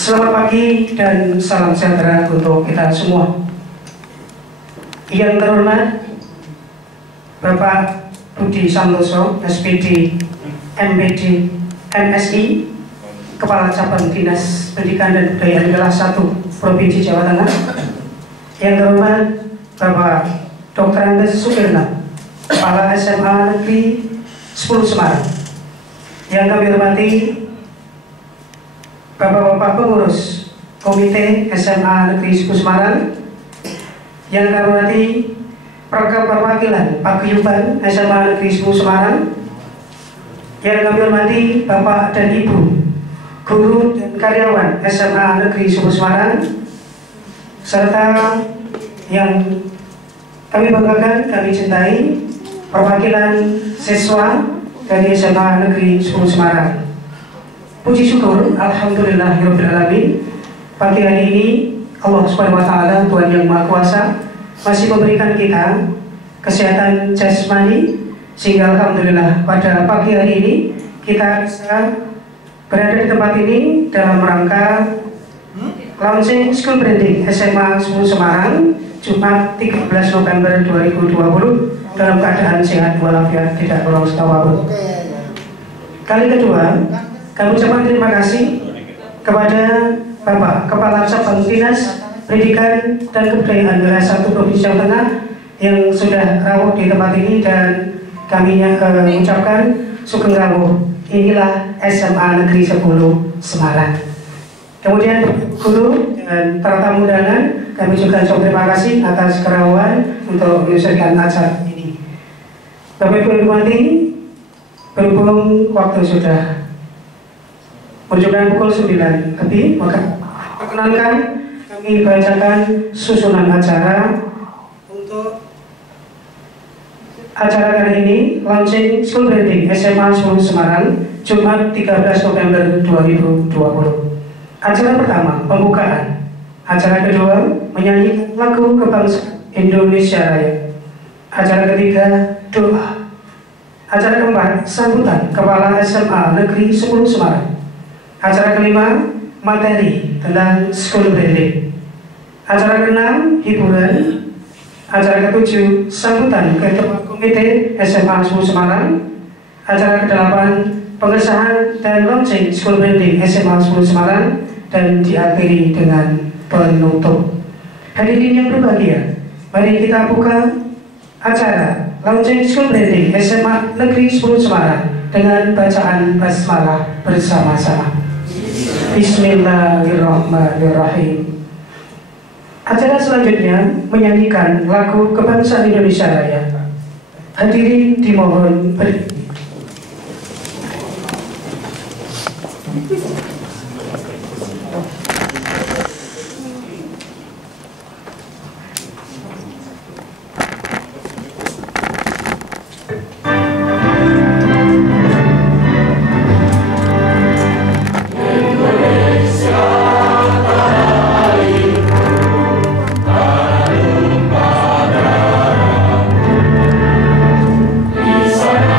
Selamat pagi dan salam sejahtera untuk kita semua. Yang terhormat Bapak Budi Santoso, SPD, MPD, MSI, Kepala Cabang Dinas Pendidikan dan Kebudayaan kelas 1 Provinsi Jawa Tengah. Yang terhormat Bapak Dr. Andes Sukirna, Kepala SMA Negeri 10 Semarang. Yang kami hormati Bapak-bapak pengurus Komite SMA Negeri 10 Semarang. Yang kami hormati perwakilan paguyuban SMA Negeri 10 Semarang. Yang kami hormati Bapak dan Ibu guru dan karyawan SMA Negeri 10 Semarang, serta yang kami banggakan, kami cintai, perwakilan siswa dari SMA Negeri 10 Semarang. Puji syukur, alhamdulillahirobbilalamin, pagi hari ini Allah Subhanahu wa Ta'ala, Tuhan yang Maha Kuasa, masih memberikan kita kesehatan jasmani, sehingga alhamdulillah pada pagi hari ini kita bisa berada di tempat ini dalam rangka launching school branding SMA 10 Semarang Jumat 13 November 2020 dalam keadaan sehat walafiat, tidak lolos tawabut. Kali kedua, kami ucapkan terima kasih kepada Bapak Kepala Cabang Dinas Pendidikan dan Kebudayaan kelas 1 Provinsi Jawa Tengah yang sudah rawuh di tempat ini, dan kami mengucapkan sugeng rawuh. Inilah SMA Negeri 10 Semarang. Kemudian guru dan tamu undangan, kami juga ucapkan terima kasih atas kerawuhan untuk menyelesaikan acara ini. Bapak Ibu hormati, berhubung waktu sudah menunjukkan pukul 9 lebih, maka perkenankan kami bacakan susunan acara untuk acara kali ini, launching school branding SMA 10 Semarang Jumat 13 November 2020. Acara pertama, pembukaan. Acara kedua, menyanyikan lagu kebangsaan Indonesia Raya. Acara ketiga, doa. Acara keempat, sambutan Kepala SMA Negeri 10 Semarang. Acara kelima, materi tentang school branding. Acara keenam, hiburan. Acara ketujuh, sambutan Ketua Komite SMA 10 Semarang. Acara kedelapan, pengesahan dan launching school branding SMA 10 Semarang, dan diakhiri dengan penutup. Hadirin yang berbahagia, mari kita buka acara launching school branding SMA Negeri 10 Semarang dengan bacaan basmalah bersama-sama. Bismillahirrahmanirrahim. Acara selanjutnya menyanyikan lagu kebangsaan Indonesia Raya. Hadirin dimohon berdiri. Sana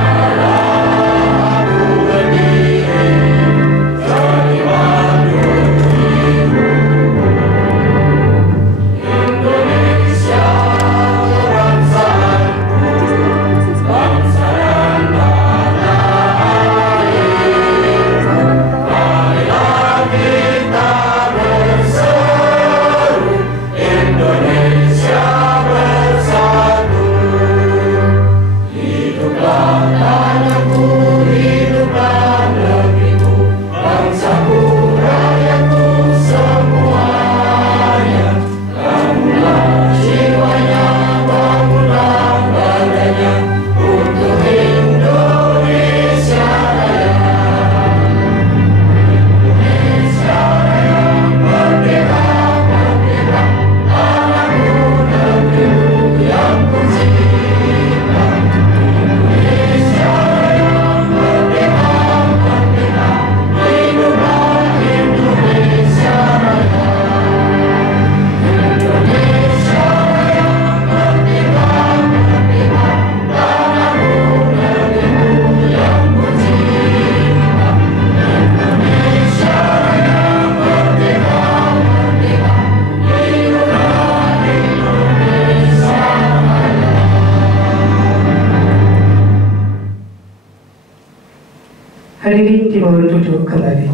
Hadirin dimohon duduk kembali.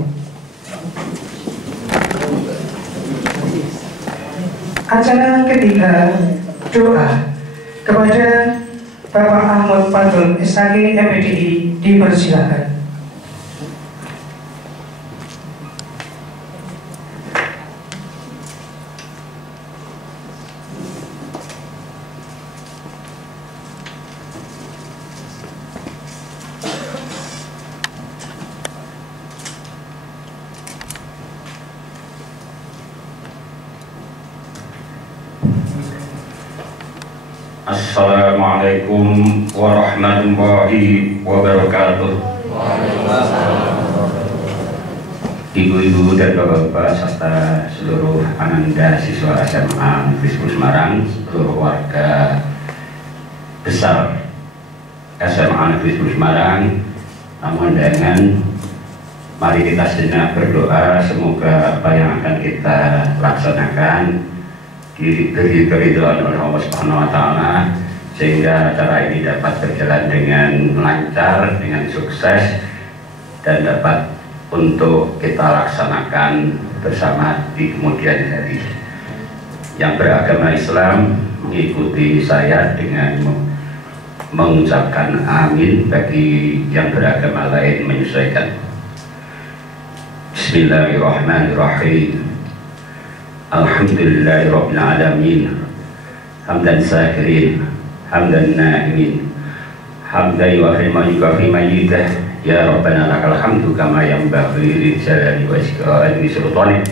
Acara ketiga, doa kepada Bapak Ahmad Fadl SHG MPDI dipersilakan. Assalamualaikum warahmatullahi wabarakatuh. Ibu-ibu dan bapak-bapak serta seluruh ananda siswa SMA Negeri 10 Semarang, seluruh warga besar SMA Negeri 10 Semarang, namun dengan mari kita sejenak berdoa semoga apa yang akan kita laksanakan diberi keridhaan oleh Allah Subhanahu wa Ta'ala, sehingga acara ini dapat berjalan dengan lancar, dengan sukses, dan dapat untuk kita laksanakan bersama di kemudian hari. Yang beragama Islam mengikuti saya dengan mengucapkan amin, bagi yang beragama lain menyesuaikan. Bismillahirrahmanirrahim. Alhamdulillahirabbil alamin. Hamdan sakirin, hamdan na'imin, hamdan yuafi ma yukafi majidah. Ya Rabbana lakal hamdu kama yanbaghi li jalali wajhika sultanik.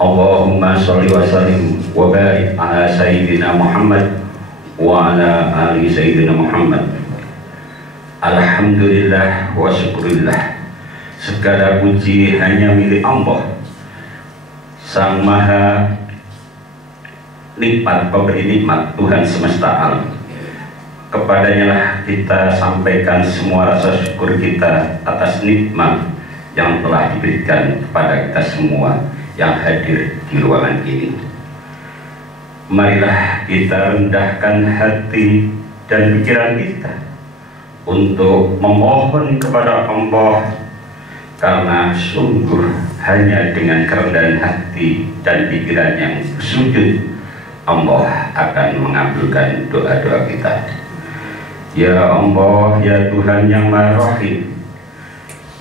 Allahumma sholli wa sallim wa barik ala sayyidina Muhammad wa ala ali sayyidina Muhammad. Alhamdulillah wa syukurillah. Segala puji hanya milik Allah, Sang Maha Nikmat, pemberi nikmat, Tuhan semesta alam. Kepadanya lah kita sampaikan semua rasa syukur kita atas nikmat yang telah diberikan kepada kita semua yang hadir di ruangan ini. Marilah kita rendahkan hati dan pikiran kita untuk memohon kepada Allah, karena sungguh hanya dengan kerendahan hati dan pikiran yang sujud, Allah akan mengabulkan doa-doa kita. Ya Allah, ya Tuhan yang Maha Rahim,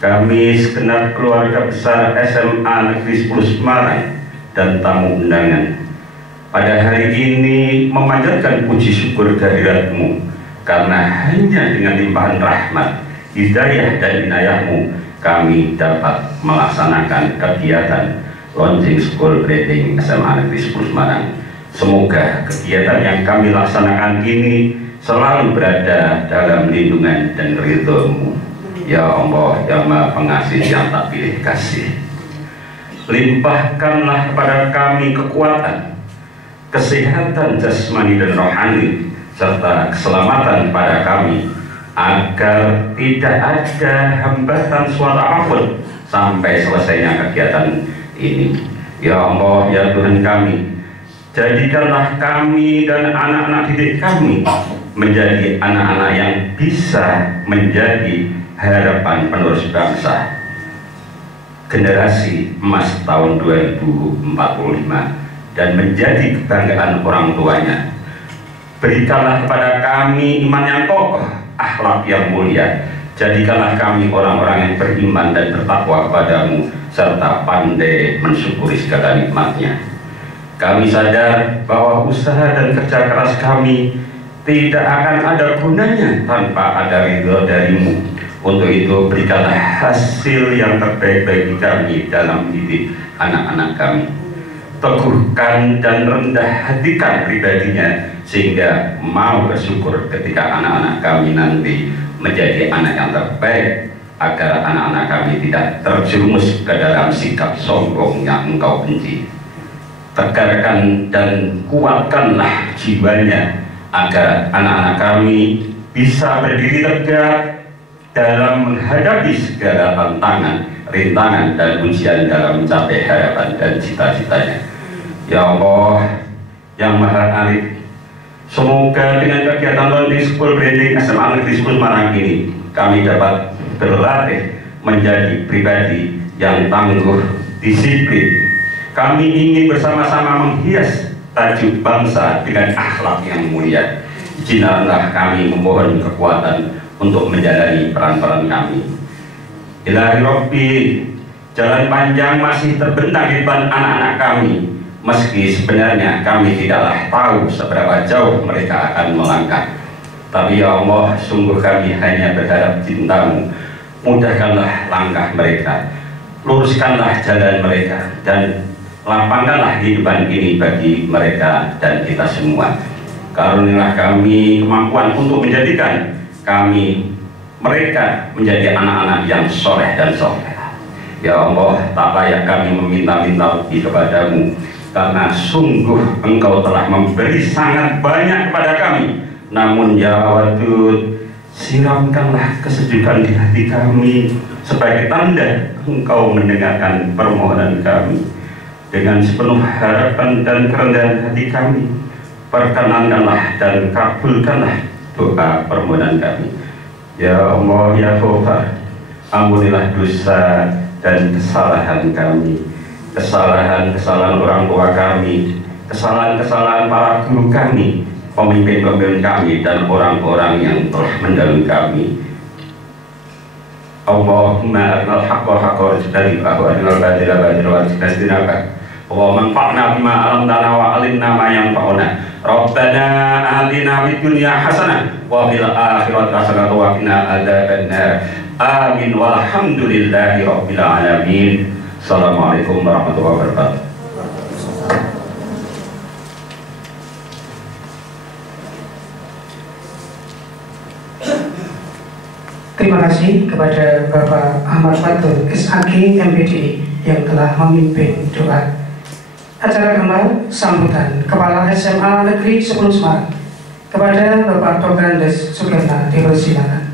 kami segenap keluarga besar SMA Negeri 10 Semarang dan tamu undangan pada hari ini memanjatkan puji syukur kehadirat-Mu, karena hanya dengan limpahan rahmat, hidayah dan inayah-Mu kami dapat melaksanakan kegiatan launching school grading SMA Negeri 10 Semarang. Semoga kegiatan yang kami laksanakan ini selalu berada dalam lindungan dan ridho-Mu. Ya Allah, yang Maha Pengasih, yang tak pilih kasih, limpahkanlah kepada kami kekuatan, kesehatan jasmani dan rohani, serta keselamatan pada kami, agar tidak ada hambatan suatu apapun sampai selesainya kegiatan ini. Ya Allah, ya Tuhan kami, jadikanlah kami dan anak-anak didik kami menjadi anak-anak yang bisa menjadi harapan penerus bangsa, generasi emas tahun 2045, dan menjadi kebanggaan orang tuanya. Berikanlah kepada kami iman yang kokoh, akhlak yang mulia. Jadikanlah kami orang-orang yang beriman dan bertakwa kepadamu, serta pandai mensyukuri segala nikmatnya. Kami sadar bahwa usaha dan kerja keras kami tidak akan ada gunanya tanpa ada ridho darimu. Untuk itu berikanlah hasil yang terbaik bagi kami dalam mendidik anak-anak kami. Teguhkan dan rendah hatikan pribadinya, sehingga mau bersyukur ketika anak-anak kami nanti menjadi anak yang terbaik, agar anak-anak kami tidak terjerumus ke dalam sikap sombong yang Engkau benci. Tegarkan dan kuatkanlah jiwanya, agar anak-anak kami bisa berdiri tegak dalam menghadapi segala tantangan, rintangan, dan ujian dalam mencapai harapan dan cita-citanya. Ya Allah yang Maha Arif, semoga dengan kegiatan launching school branding SMA Negeri 10 Semarang ini kami dapat berlatih menjadi pribadi yang tangguh, disiplin. Kami ingin bersama-sama menghias tajuk bangsa dengan akhlak yang mulia. Izinkanlah kami memohon kekuatan untuk menjalani peran-peran kami. Ilahi Rabbi, jalan panjang masih terbentang di depan anak-anak kami, meski sebenarnya kami tidaklah tahu seberapa jauh mereka akan melangkah. Tapi ya Allah, sungguh kami hanya berharap cinta-Mu. Mudahkanlah langkah mereka, luruskanlah jalan mereka, dan lapangkanlah kehidupan ini bagi mereka dan kita semua. Karunialah kami kemampuan untuk menjadikan mereka menjadi anak-anak yang soleh dan soleha. Ya Allah, tak layak kami meminta-minta lebih kepadamu, karena sungguh Engkau telah memberi sangat banyak kepada kami. Namun ya Wadud, siramkanlah kesejukan di hati kami sebagai tanda Engkau mendengarkan permohonan kami. Dengan sepenuh harapan dan kerendahan hati kami, perkenankanlah dan kabulkanlah doa permohonan kami. Ya Allah, ya Ghafar, ampunilah dosa dan kesalahan kami, kesalahan-kesalahan orang tua kami, kesalahan-kesalahan para guru kami, pemimpin-pemimpin kami, dan orang-orang yang telah mendahului kami. Allahumma arinal haqqa haqqa warzuqna wa arinal batila batila warzuqna istinaba. Allahumma anfa'na bima 'allamtana wa 'allimna ma yanfa'una. Rabbana atina fid dunya hasanah wa fil akhirati hasanah wa qina adzabannar. Amin walhamdulillahi rabbil alamin. Assalamualaikum warahmatullahi wabarakatuh. Terima kasih kepada Bapak Ahmad Fatul SAG MPDI yang telah memimpin doa. Acara amal sambutan Kepala SMA Negeri 10 Semarang kepada Bapak Dr. Andes Sugenda dipersilakan.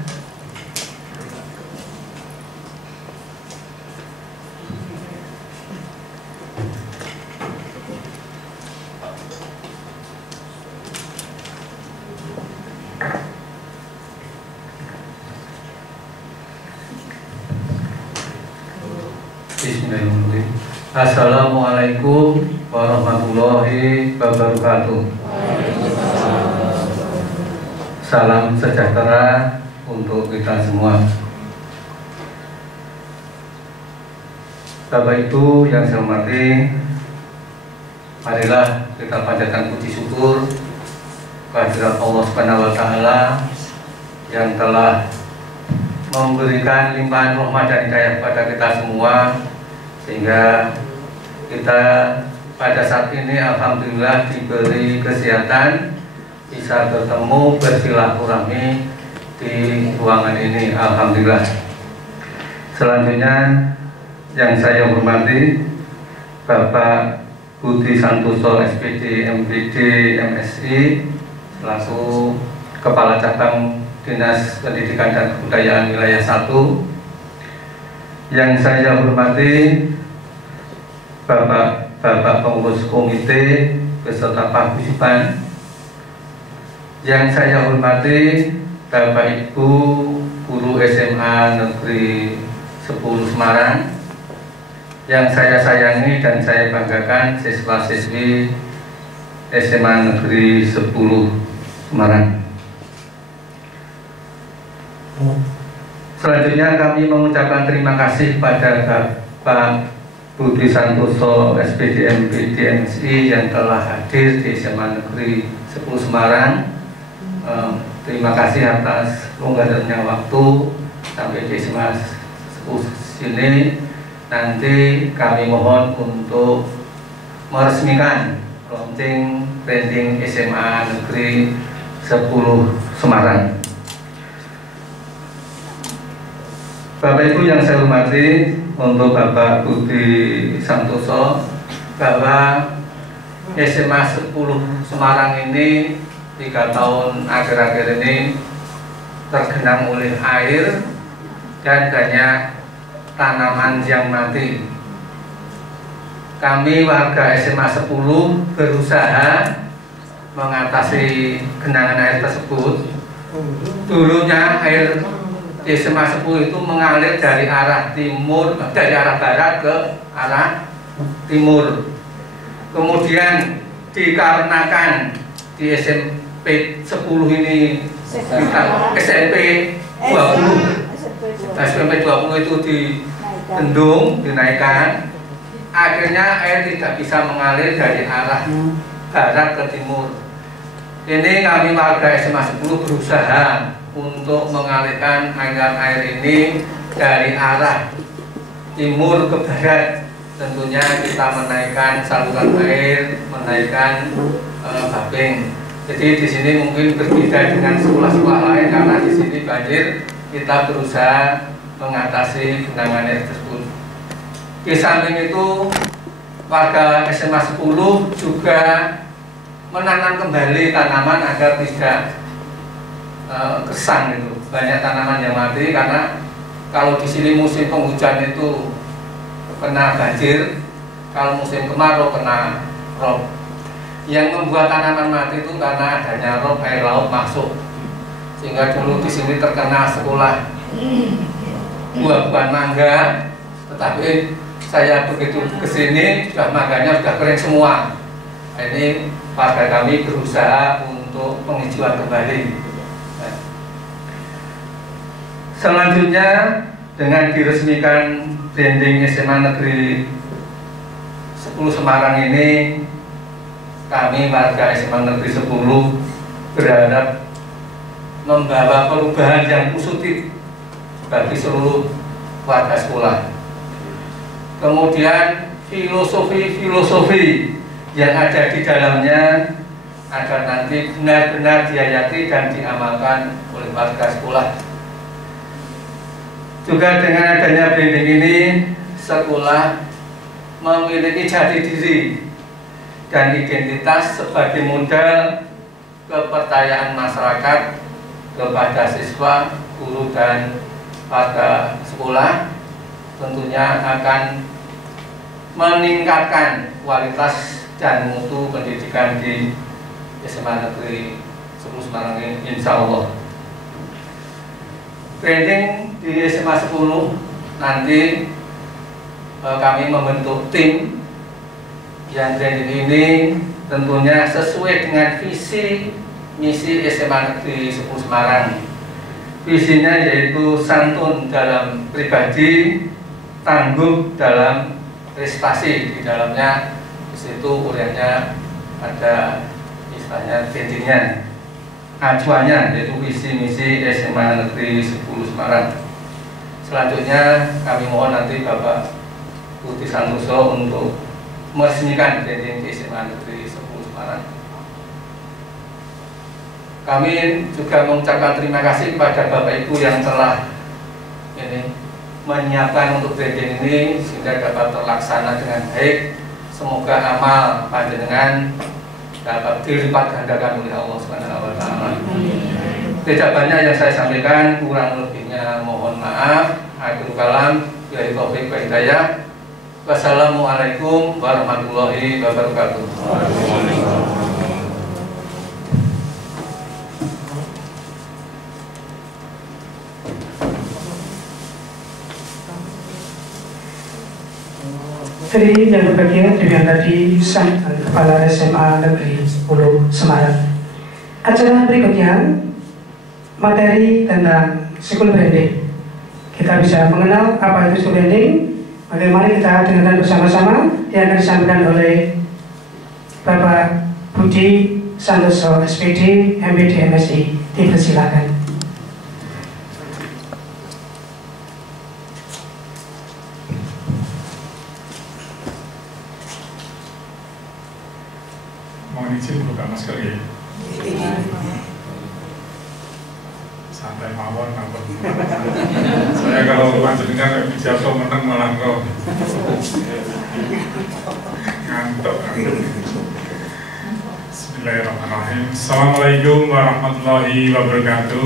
Bismillahirrahmanirrahim. Assalamualaikum warahmatullahi wabarakatuh. Salam sejahtera untuk kita semua. Bapak Ibu yang saya hormati, marilah kita panjatkan puji syukur kehadirat Allah Subhanahu wa Ta'ala yang telah memberikan limpahan rahmat dan hidayah kepada kita semua, sehingga kita pada saat ini alhamdulillah diberi kesehatan bisa bertemu bersilaturahmi di ruangan ini, alhamdulillah. Selanjutnya yang saya hormati Bapak Budi Santoso SPD MPD MSI selaku Kepala Cabang Dinas Pendidikan dan Kebudayaan Wilayah 1. Yang saya hormati Bapak pengurus komite beserta paguyuban. Yang saya hormati Bapak Ibu guru SMA Negeri 10 Semarang. Yang saya sayangi dan saya banggakan siswa-siswi SMA Negeri 10 Semarang. Selanjutnya kami mengucapkan terima kasih pada Bapak Budi Santoso SPD MPD MSI yang telah hadir di SMA Negeri 10 Semarang. Terima kasih atas longgarnya waktu sampai di SMA 10 sini. Nanti kami mohon untuk meresmikan launching branding SMA Negeri 10 Semarang. Bapak Ibu yang saya hormati, untuk Bapak Budi Santoso, bahwa SMA 10 Semarang ini 3 tahun akhir-akhir ini tergenang oleh air dan banyak tanaman yang mati. Kami warga SMA 10 berusaha mengatasi genangan air tersebut. Dulunya air di SMA 10 itu mengalir dari arah timur, dari arah barat ke arah timur. Kemudian dikarenakan di SMP 10 ini SMP 20 itu dibendung, dinaikkan, akhirnya air tidak bisa mengalir dari arah barat ke timur. Ini kami warga SMA 10 berusaha untuk mengalirkan aliran air ini dari arah timur ke barat. Tentunya kita menaikkan saluran air, menaikkan babing. Jadi di sini mungkin berbeda dengan sekolah-sekolah lain karena di sini banjir, kita berusaha mengatasi genangan air tersebut. Di samping itu warga SMA 10 juga menanam kembali tanaman agar tidak kesan itu. Banyak tanaman yang mati karena kalau di sini musim penghujan itu kena banjir, kalau musim kemarau kena rob. Yang membuat tanaman mati itu karena adanya rob air laut masuk, sehingga dulu di sini terkena sekolah buah-buahan mangga, tetapi saya begitu ke sini sudah mangganya sudah kering semua. Ini warga kami berusaha untuk penghijauan kembali. Selanjutnya dengan diresmikan branding SMA Negeri 10 Semarang ini, kami warga SMA Negeri 10 berharap membawa perubahan yang positif bagi seluruh warga sekolah. Kemudian filosofi-filosofi yang ada di dalamnya agar nanti benar-benar dihayati dan diamalkan oleh warga sekolah. Juga dengan adanya branding ini, sekolah memiliki jati diri dan identitas sebagai modal kepercayaan masyarakat kepada siswa, guru, dan warga sekolah. Tentunya akan meningkatkan kualitas dan mutu pendidikan di SMA Negeri 10 Semarang ini, insya Allah. Branding di SMA 10 nanti kami membentuk tim yang branding ini tentunya sesuai dengan visi misi SMA Negeri 10 Semarang. Visinya yaitu santun dalam pribadi, tangguh dalam prestasi. Di dalamnya di situ uriannya ada istilahnya brandingnya, acuannya yaitu visi misi SMA Negeri 10 Semarang. Selanjutnya kami mohon nanti Bapak Budi Santoso untuk meresmikan branding di SMA Negeri 10 Semarang. Kami juga mengucapkan terima kasih kepada Bapak Ibu yang telah menyiapkan untuk branding ini sehingga dapat terlaksana dengan baik. Semoga amal panjenengan dapat dilipat gandakan oleh Allah Subhanahu wa taala. Tidak banyak yang saya sampaikan, kurang lebihnya mohon maaf. Akhirul kalam, billahi taufiq wal hidayah. Wassalamualaikum warahmatullahi wabarakatuh. Jadi yang berbahagia dengan tadi disampaikan Kepala SMA Negeri 10 Semarang. Acara berikutnya materi tentang school branding. Kita bisa mengenal apa itu school branding. Bagaimana kita dengarkan bersama-sama yang akan disampaikan oleh Bapak Budi Santoso SPD MPD MSI. Dipersilakan. Mohon izin buka masker ya. Santai mawon apa. Saya kalau panjenengan jatuh menang malah kok ngantuk. Bismillahirrahmanirrahim. Assalamualaikum warahmatullahi wabarakatuh.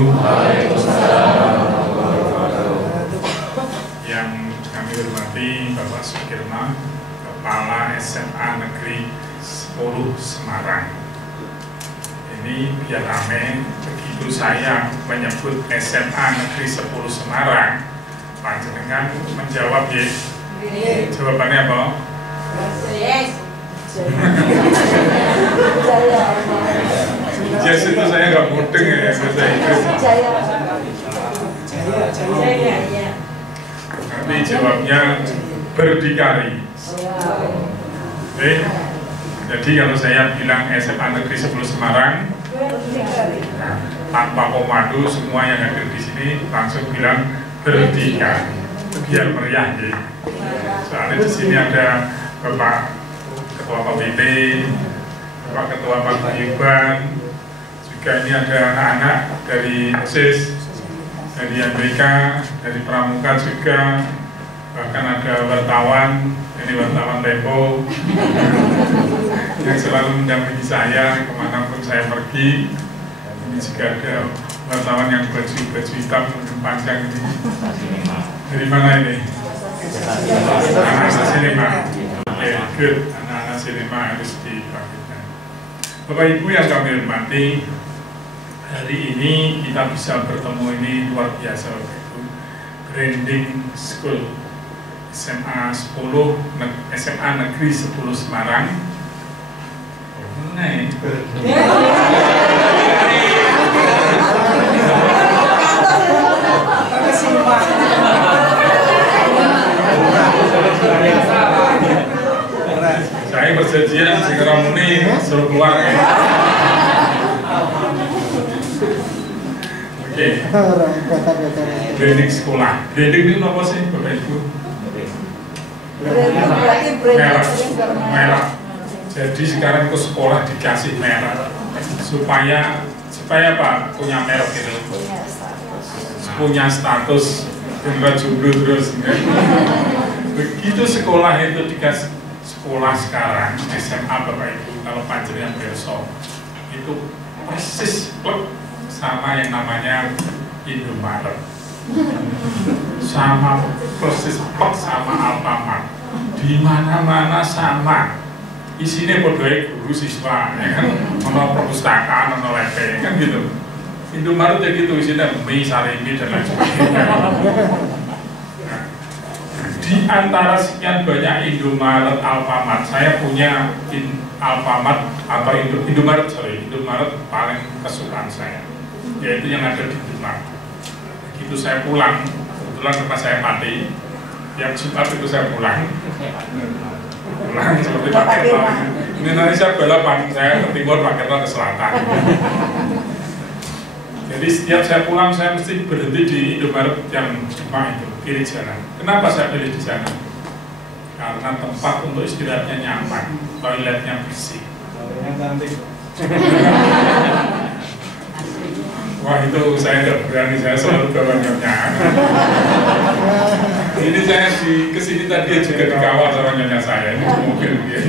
Yang kami hormati Bapak Sukirma, Kepala SMA Negeri 10 Semarang. Ini biar rame begini. ibu saya menyebut SMA Negeri 10 Semarang, panjenengan menjawab ya. Jawabannya apa? Yes. Yes itu saya nggak mudeng ya bahasa Inggris. Nanti jawabnya berdikari. Oke. Jadi kalau saya bilang SMA Negeri 10 Semarang, tanpa komando semua yang hadir di sini langsung bilang berdikari. Biar meriah ya. Soalnya di sini ada Bapak Ketua PBB, Bapak Ketua Paguyuban, juga ini ada anak-anak dari OSIS, dari Amerika, dari Pramuka juga, bahkan ada wartawan, ini wartawan Tempo yang selalu mendampingi saya kemanapun saya pergi. Ini juga ada wartawan yang baju hitam panjang ini. Dari mana ini? Anak-anak sinema. Oke, good. Anak-anak sinema harus dibangkitkan. Bapak Ibu yang kami hormati, hari ini kita bisa bertemu ini luar biasa Bapak Ibu. Branding School SMA Negeri 10 Semarang. Saya berjanjian segera muni suruh keluar ya. Oke. Branding sekolah. Branding itu apa sih Bapak Ibu? Merah. Jadi sekarang ke sekolah dikasih merah supaya apa? Punya merek gitu. Punya status general jomblo terus. Begitu sekolah itu dikasih sekolah sekarang SMA Bapak Ibu, kalau panjenengan besok itu persis sama yang namanya Indomaret, sama persis sama Alfamart, di mana-mana sama. Isinya bodoi guru siswa, ya kan, ono perpustakaan, ono lebe, kan gitu. Indomaret ya gitu, isinya mie, sarimi dan lain sebagainya. Di antara sekian banyak Indomaret, Alfamart, saya punya Alfamart atau Indomaret paling kesukaan saya, yaitu yang ada di Demak. Begitu saya pulang, kebetulan rumah saya mati, yang Jumat itu saya pulang seperti Pak Kerta. Ini nanti saya balapan, saya ke timur, Pak Kerta ke selatan. Jadi setiap saya pulang, saya mesti berhenti di Indomaret yang Demak itu, kiri jalan. Kenapa saya pilih di sana? Karena tempat untuk istirahatnya nyaman, toiletnya bersih. Wah itu saya tidak berani, saya selalu bawa nyonya. Ini saya kesini tadi juga dikawal sama nyonya saya, ini mobil dia.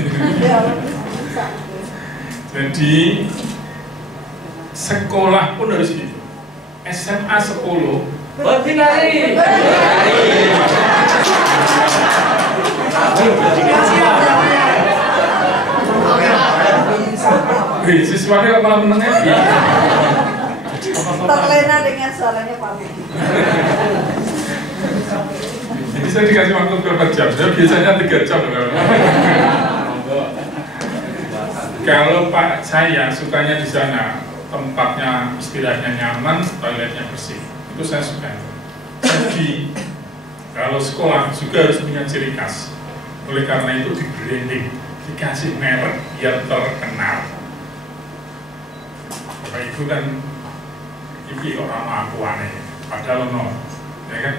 Jadi sekolah pun harus gitu. SMA 10 berdikari. Siswanya malah menengah. Terlena dengan suaranya Pak. Jadi saya dikasih waktu berapa jam? Saya biasanya 3 jam. Kalau Pak saya sukanya di sana, tempatnya istirahatnya nyaman, toiletnya bersih. Itu saya suka. Jadi kalau sekolah juga harus punya ciri khas. Oleh karena itu di branding, dikasih merek biar terkenal. Bapak Ibu kan ini orang aku aneh, padahal no, ya kan?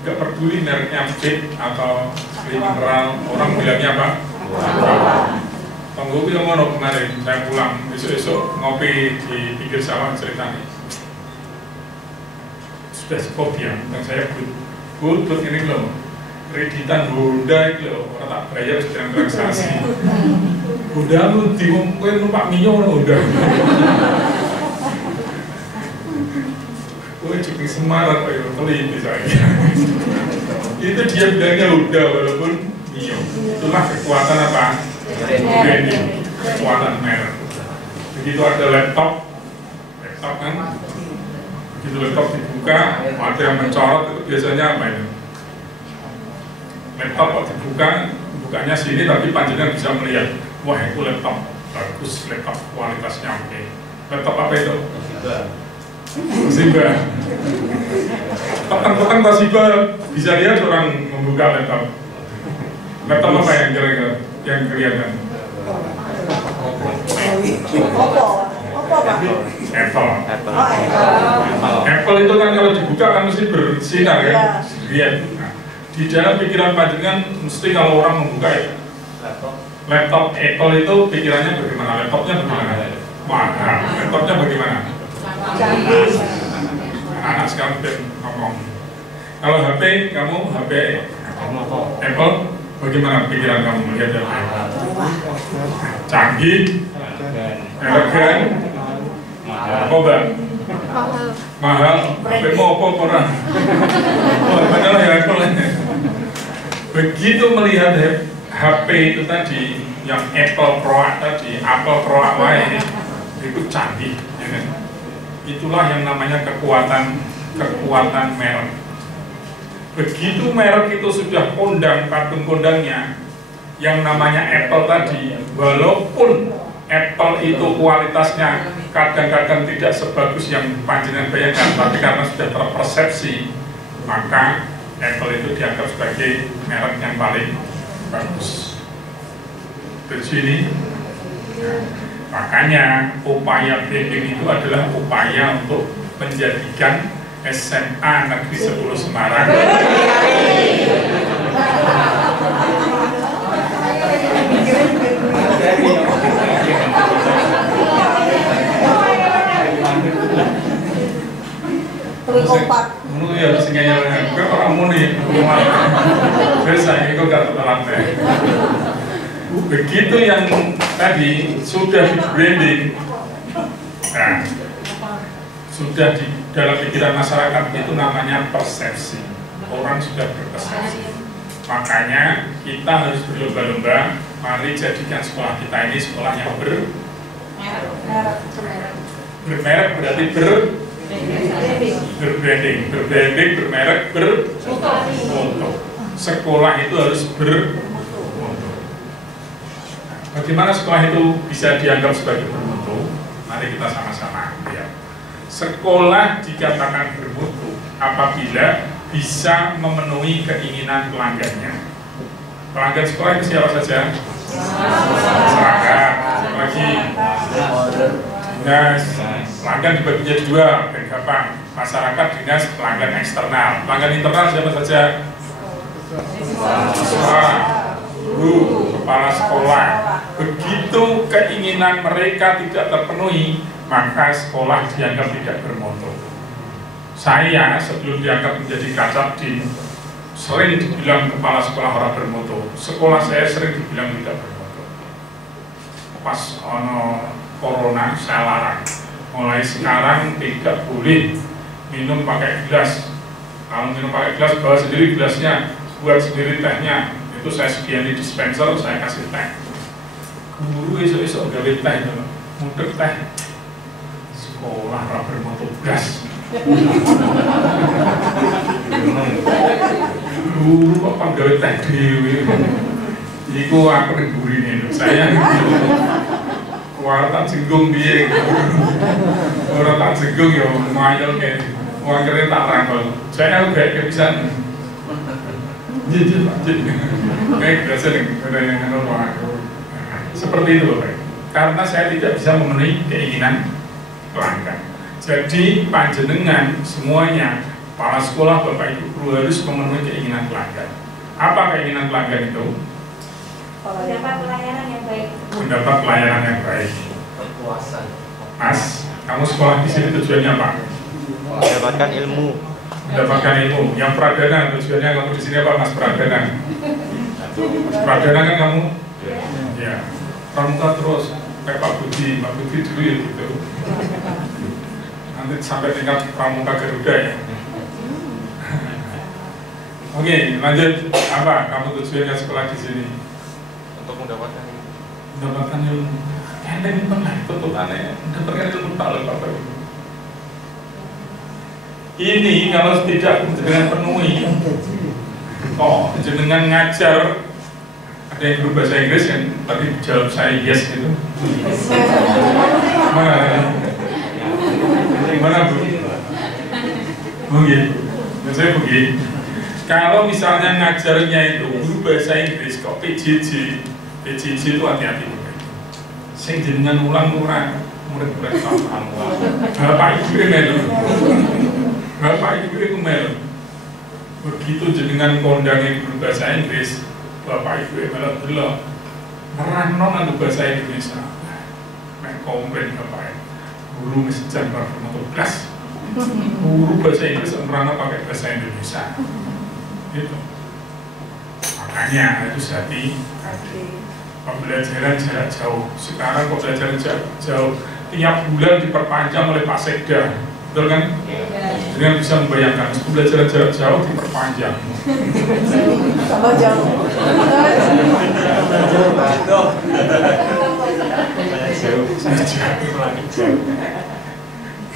Nggak peduli mereknya fit atau mineral, orang bilangnya apa? Tunggu yang ngono kemarin, saya pulang besok-besok ngopi di pinggir sawah ceritanya. Sudah cukup ya, dan saya butuh ini loh, kreditan Honda itu loh, orang tak bayar sedang transaksi. Honda lu diumumkan numpak minyak Honda. Gue cukup Semarang, ayo teliti saya. Itu dia bilangnya Honda walaupun minyak. Itulah kekuatan apa? Branding, kekuatan merek. Begitu ada laptop laptop kan, begitu laptop dibuka, ada yang mencorot itu biasanya apa itu? Laptop kok dibuka, bukanya sini tapi panjenengan bisa melihat, wah itu laptop bagus, laptop kualitasnya oke. Laptop apa itu? Toshiba. Petang-petang Toshiba bisa lihat orang membuka laptop. Laptop apa yang kira-kira yang kelihatan? Apple. Apple itu kan kalau dibuka kan mesti bersinar kan, lihat. Nah, di dalam pikiran panjenengan mesti kalau orang membuka laptop Apple itu pikirannya bagaimana? Laptopnya bagaimana? Mahal. Laptopnya bagaimana? Anak sekarang ngomong. Kalau HP kamu HP Apple bagaimana pikiran kamu melihat Apple? Canggih, elegan, apa bang? Mahal. HP mau apa orang? Padahal ya Apple. Begitu melihat HP itu tadi, yang Apple Pro tadi, Apple Pro awalnya itu canggih, ya kan? Itulah yang namanya kekuatan merek. Begitu merek itu sudah kondang, patung kondangnya, yang namanya Apple tadi, walaupun Apple itu kualitasnya kadang-kadang tidak sebagus yang panjenengan bayangkan, tapi karena sudah terpersepsi, maka Apple itu dianggap sebagai merek yang paling bagus. Di sini, nah, makanya upaya branding itu adalah upaya untuk menjadikan SMA Negeri 10 Semarang kompak. menurut ya sehingga orang muni biasa itu gak terlantai. Begitu yang tadi sudah di branding, nah, sudah di dalam pikiran masyarakat itu namanya persepsi. Orang sudah berpersepsi. Makanya kita harus berlomba-lomba. Mari jadikan sekolah kita ini sekolah yang bermerek berarti berbranding, bermerek, bermutu. Sekolah itu harus bermutu. Bagaimana sekolah itu bisa dianggap sebagai bermutu? Mari kita sama-sama lihat. Sekolah dikatakan bermutu apabila bisa memenuhi keinginan pelanggannya. Pelanggan sekolah itu siapa saja? Masyarakat, lagi dinas. Pelanggan dibagi menjadi dua, gampang. Masyarakat, dinas, pelanggan eksternal. Pelanggan internal siapa saja? Siswa, guru, kepala sekolah. Begitu keinginan mereka tidak terpenuhi, maka sekolah dianggap tidak bermutu. Saya sebelum dianggap menjadi Kasabdin sering dibilang kepala sekolah orang bermutu. Sekolah saya sering dibilang tidak bermutu. Pas ono corona saya larang. Mulai sekarang tidak boleh minum pakai gelas. Kalau minum pakai gelas bawa sendiri gelasnya, buat sendiri tehnya. Itu saya sediain di dispenser, saya kasih teh. Guru esok-esok gawe teh itu, mudek teh. Sekolah orang bermutu gas. Guru kok panggawe teh dhewe. Iku aku ning burine. Saya kuwi tak jenggung piye. Ora tak jenggung ya mayel ke. Wong kere tak rangkul. Saya uga kepisan. Jadi kayak biasa dengan orang. Seperti itu Pak. Karena saya tidak bisa memenuhi keinginan pelanggan. Jadi panjenengan semuanya, kepala sekolah, bapak ibu guru harus memenuhi keinginan pelanggan. Apa keinginan pelanggan itu? Mendapat pelayanan yang baik. Mendapat pelayanan yang baik. Kepuasan. Mas, kamu sekolah di sini tujuannya apa? Mendapatkan ilmu. Mendapatkan ilmu. Yang Pradana tujuannya kamu di sini apa, Mas Pradana? Mas Pradana kan kamu? Ya. Pramuka terus kayak Pak Budi dulu ya gitu. Nanti sampai tingkat pramuka Garuda ya. Oke, lanjut. Apa kamu tujuannya sekolah di sini? Untuk mendapatkan ilmu. Mendapatkan ilmu. Enteng pernah itu tuh aneh. Mendapatkan ilmu tak oleh Bapak Ibu. Ini kalau tidak dengan penuhi, jenengan ngajar, ada yang guru bahasa Inggris yang tadi jawab saya yes gitu. Gimana Bu? Begitu. Saya begini. Kalau misalnya ngajarnya itu guru bahasa Inggris kok PJJ itu hati-hati. Sing jenengan ulang-ulang murid-murid kamu. Bapak Ibu melu. Bapak Ibu itu melu. Begitu jenengan kondangi guru bahasa Inggris, Bapak Ibu melu delok. Nerangno nganggo bahasa Indonesia. Nek komplain Bapak. Guru mesti jam 12. Guru bahasa Inggris nerangno pakai bahasa Indonesia. Gitu. Makanya itu hati. Pembelajaran jarak jauh. Sekarang pembelajaran jarak jauh tiap bulan diperpanjang oleh Pak Sekda, betul kan? Dengan bisa membayangkan pembelajaran jarak jauh diperpanjang. Sama jauh.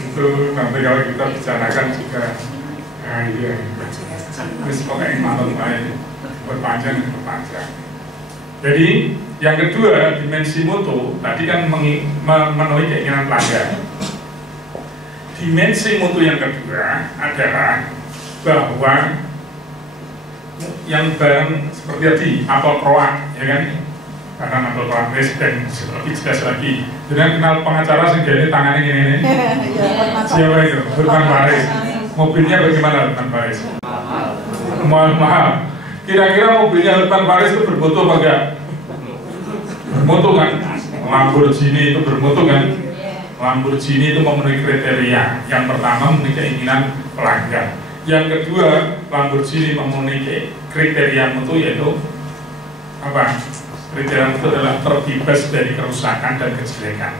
Itu nanti kalau kita bicarakan juga, iya. Terus pokoknya malam lain berpanjang. Jadi yang kedua, dimensi mutu tadi kan memenuhi keinginan pelanggan. Dimensi mutu yang kedua adalah bahwa yang barang seperti tadi apel proak, ya kan? Barang apel proak dan lebih jelas lagi. Dengan kenal pengacara sehingga tangannya gini. Siapa itu? Hurman Baris. Mobilnya bagaimana Hurman Baris? Mahal. Kira-kira mobilnya Hurman Baris itu bermutu apa enggak? Bermutu kan? Lamborghini itu bermutu kan? Lamborghini itu memenuhi kriteria. Yang pertama memenuhi keinginan pelanggan. Yang kedua, Lamborghini memenuhi kriteria mutu yaitu apa? Kriteria mutu adalah terbebas dari kerusakan dan kejelekan.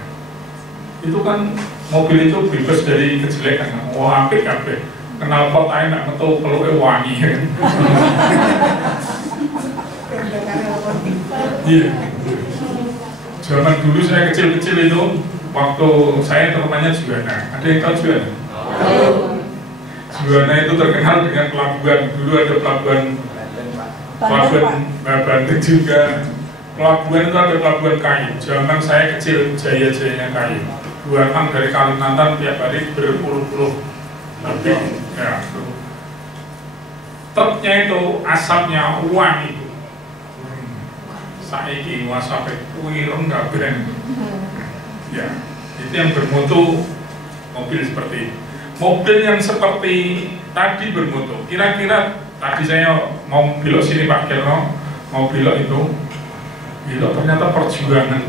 Itu kan mobil itu bebas dari kejelekan. Wah, apik kabeh. Kenal pot ae nek metu peluke wangi. Iya. Zaman dulu saya kecil-kecil itu, waktu saya temannya Juwana. Ada yang tahu Juwana? Juwana itu terkenal dengan pelabuhan. Dulu ada pelabuhan Banten juga. Pelabuhan itu ada pelabuhan kayu. Zaman saya kecil, jaya-jayanya kayu. Buatan dari Kalimantan tiap hari berpuluh-puluh lebih. Ya, truknya itu asapnya uang itu. Saiki wasapnya wireng gak brand. Ya, itu yang bermutu mobil seperti ini. Mobil yang seperti tadi bermutu. Kira-kira tadi saya mau belok sini Pak Kerno, mau belok itu, belok ternyata perjuangan.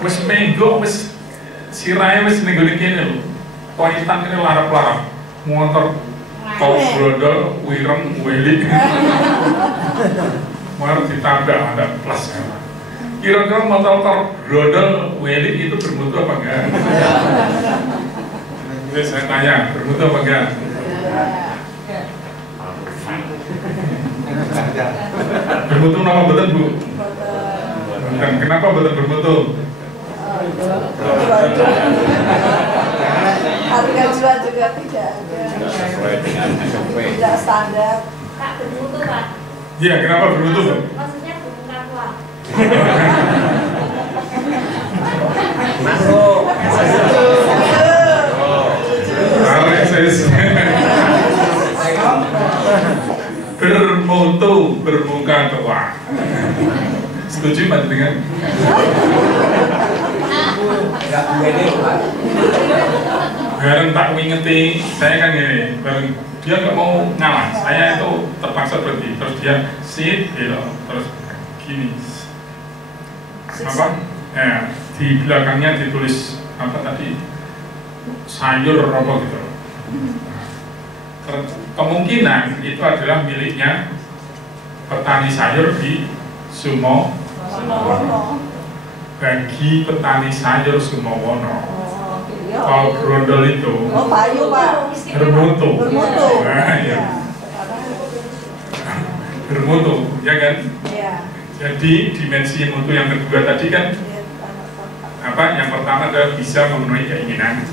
Wes menggo wes sirahe wes ning gone kene lho. Pointan kene larap-larap. Motor kok brodol wireng welik. Mau ditabrak ada plus ya. Kira-kira motor brodol welik itu bermutu apa enggak? Jadi saya tanya, bermutu apa enggak? Bermutu nama betul Bu? Dan kenapa betul bermutu? Harga jual juga tidak ada. Tidak standar. Tak bermutu Pak. Iya, kenapa bermutu Bu? Maksudnya bukan uang. Masuk. Bermutu, bermuka tua. Setuju Pak dengan? Bareng tak wingeti, saya kan gini, bareng dia nggak mau ngalah, saya itu terpaksa berhenti, terus dia sit, gitu, terus gini, apa? Ya, di belakangnya ditulis apa tadi sayur apa gitu. Kemungkinan itu adalah miliknya petani sayur di Sumowono. Bagi petani sayur Sumowono. Kalau brondol itu Payu Pak. bermutu. Bermutu. Nah, ya. Bermutu, ya kan? Iya. Jadi dimensi mutu yang kedua tadi kan Apa? Yang pertama adalah bisa memenuhi keinginan.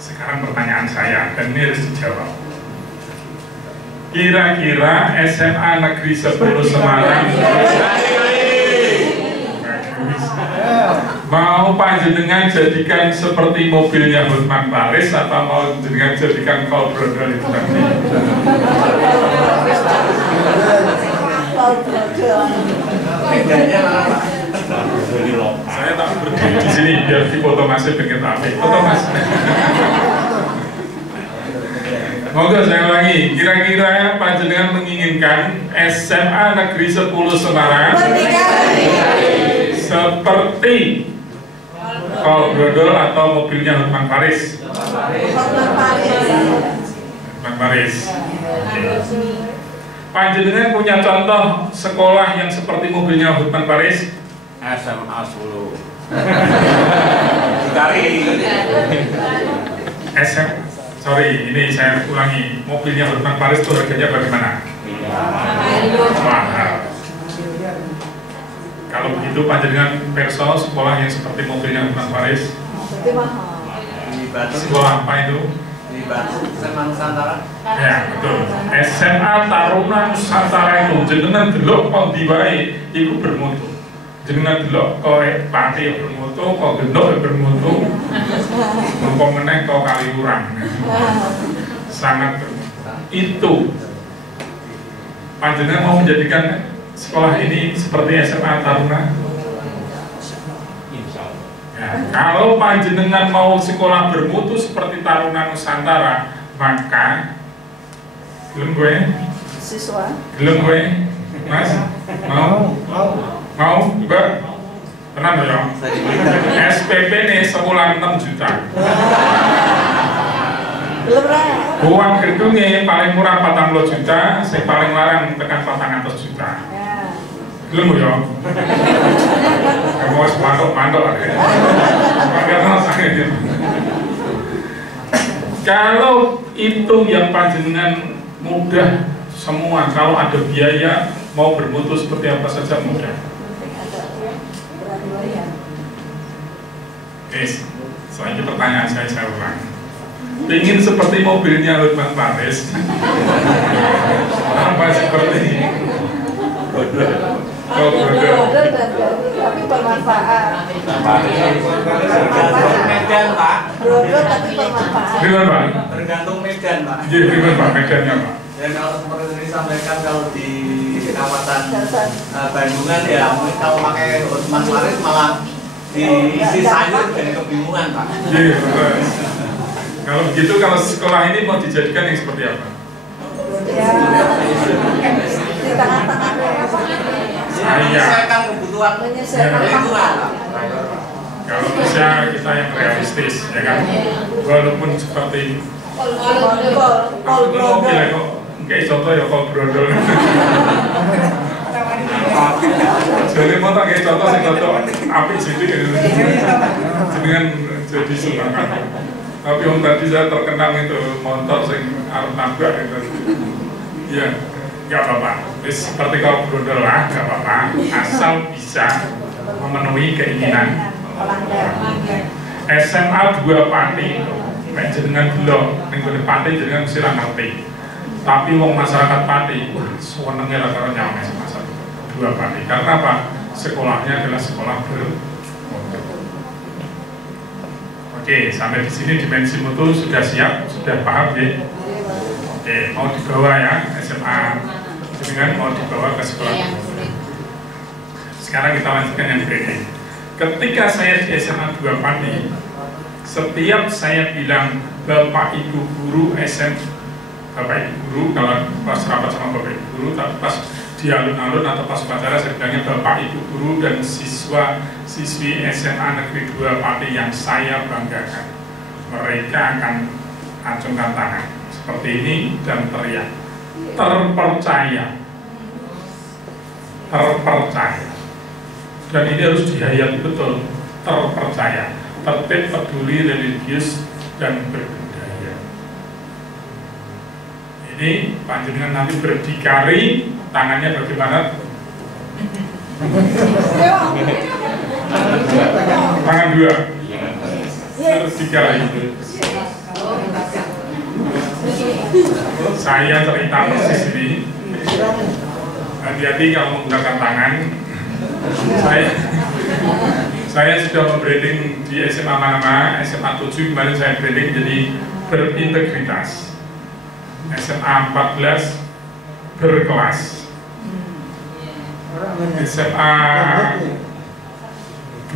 Sekarang pertanyaan saya, dan ini harus dijawab. Kira-kira SMA Negeri 10 Semarang mau panjenengan jadikan seperti mobilnya Hotman Paris atau mau jenengan jadikan kol brodol itu nanti? Saya tak berdiri di sini biar dipoto masih pengen tapi foto mas. Moga saya ulangi, kira-kira panjenengan menginginkan SMA Negeri 10 Semarang seperti kol brodol atau mobilnya Hotman Paris? Hotman Paris. Panjenengan punya contoh sekolah yang seperti mobilnya Hotman Paris? SMA Solo. Ini saya ulangi, mobilnya Hotman Paris itu harganya bagaimana? Mahal. Kalau begitu panjenengan perso sekolah yang seperti mobilnya Hotman Paris? Sekolah apa itu? SMA Nusantara. Ya betul. SMA Taruna Nusantara itu jenengan delok kok diwae iku bermutu. Jenengan delok kok pati bermutu, kok gendok bermutu. Mumpung meneh kok Kaliurang. Sangat bermutu. Itu panjenengan mau menjadikan sekolah ini seperti SMA Taruna? Ya, kalau panjenengan mau sekolah bermutu seperti Taruna Nusantara, maka gelem gue? Siswa. Gelem gue? Mas? Mau? Mbak? Tenang ya? SPP nih sebulan 6 juta. Belum lah. Uang gedungnya paling murah 40 juta, yang paling larang tekan 400 juta. Belum ya? Kamu harus mandok ada ya? Kalau itu yang panjenengan mudah semua, kalau ada biaya mau bermutu seperti apa saja mudah. Oke, selanjutnya pertanyaan saya ulang. Ingin seperti mobilnya Hotman Paris? Apa seperti ini? Tapi bermanfaat. Medan Pak. Brodol tapi bermanfaat. Gimana Pak? Tergantung medan Pak. Iya, gimana Pak medannya Pak? Ya kalau seperti yang disampaikan kalau di kawasan Bandungan ya mungkin kalau pakai Hotman Paris malah diisi sayur jadi kebingungan Pak. Iya betul. Kalau begitu kalau sekolah ini mau dijadikan yang seperti apa? Ya, di tengah-tengah Menyesuaikan kebutuhan lingkungan. Kalau bisa kita yang realistis, ya kan? Walaupun seperti kol mobil ya kok, kayak contoh ya kol brodol. Jadi mau tak kayak contoh sih contoh api jadi dengan jadi sumbangan. Tapi yang tadi saya terkenang itu motor sing arep nabrak itu. Ya, nggak apa-apa. Seperti kol brodol lah, nggak apa-apa. Asal bisa memenuhi keinginan. SMA 2 Pati itu, kayak jenengan belum, minggu Pati jenengan mesti ngerti. Tapi wong masyarakat Pati, wah, senengnya lah kalau nyampe sama 2 Pati. Karena apa? Sekolahnya adalah sekolah bermutu. Oke, sampai di sini dimensi mutu sudah siap, sudah paham ya? Oke, mau dibawa ya SMA jenengan mau dibawa ke sekolah. Sekarang kita lanjutkan yang berikutnya. Ketika saya di SMA 2 Pati, setiap saya bilang Bapak Ibu Guru Bapak Ibu Guru, kalau pas rapat sama Bapak Ibu Guru, tapi pas di alun-alun atau pas upacara saya bilangnya Bapak Ibu Guru dan siswa-siswi SMA Negeri 2 Pati yang saya banggakan. Mereka akan acungkan tangan seperti ini dan teriak, terpercaya. Dan ini harus dihayati betul, terpercaya, tertib, peduli, religius, dan berbudaya. Ini panjenengan nanti berdikari, tangannya bagaimana? Tangan dua. Dikali. Saya cerita persis ini. Hati-hati kalau menggunakan tangan. Saya sudah membranding di SMA mana, SMA 7 kemarin saya branding jadi berintegritas, SMA 14 berkelas, SMA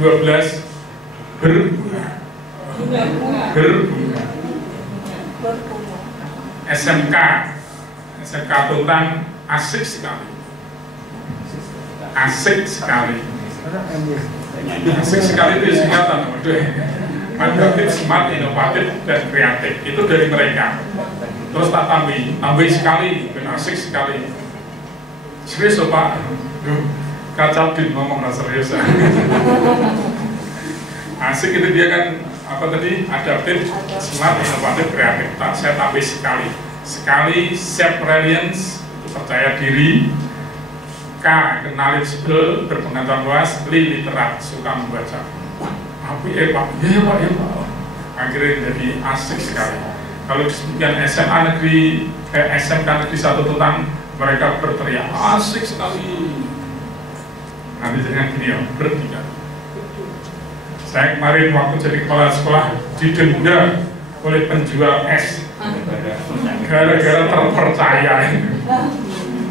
12 berbunga, SMK Tuntan asik sekali. Asik sekali itu singkatan, adaptif, smart, inovatif, dan kreatif. Itu dari mereka. Terus tak tambah sekali, dan asik sekali. Serius loh Pak, kacapin ngomong serius. Asik itu dia kan apa tadi, adaptif, smart, inovatif, kreatif. Saya tambah sekali, self-reliance, itu percaya diri. K, knowledgeable, berpengetahuan luas. Literat, suka membaca. Pak, ya Pak. Akhirnya jadi asik sekali. Kalau disebutkan SMA negeri, SMK negeri 1 Tuntan, mereka berteriak asik sekali. Nanti dengan gini ya, bertiga. Saya kemarin waktu jadi kepala sekolah didenda oleh penjual es, gara-gara terpercaya.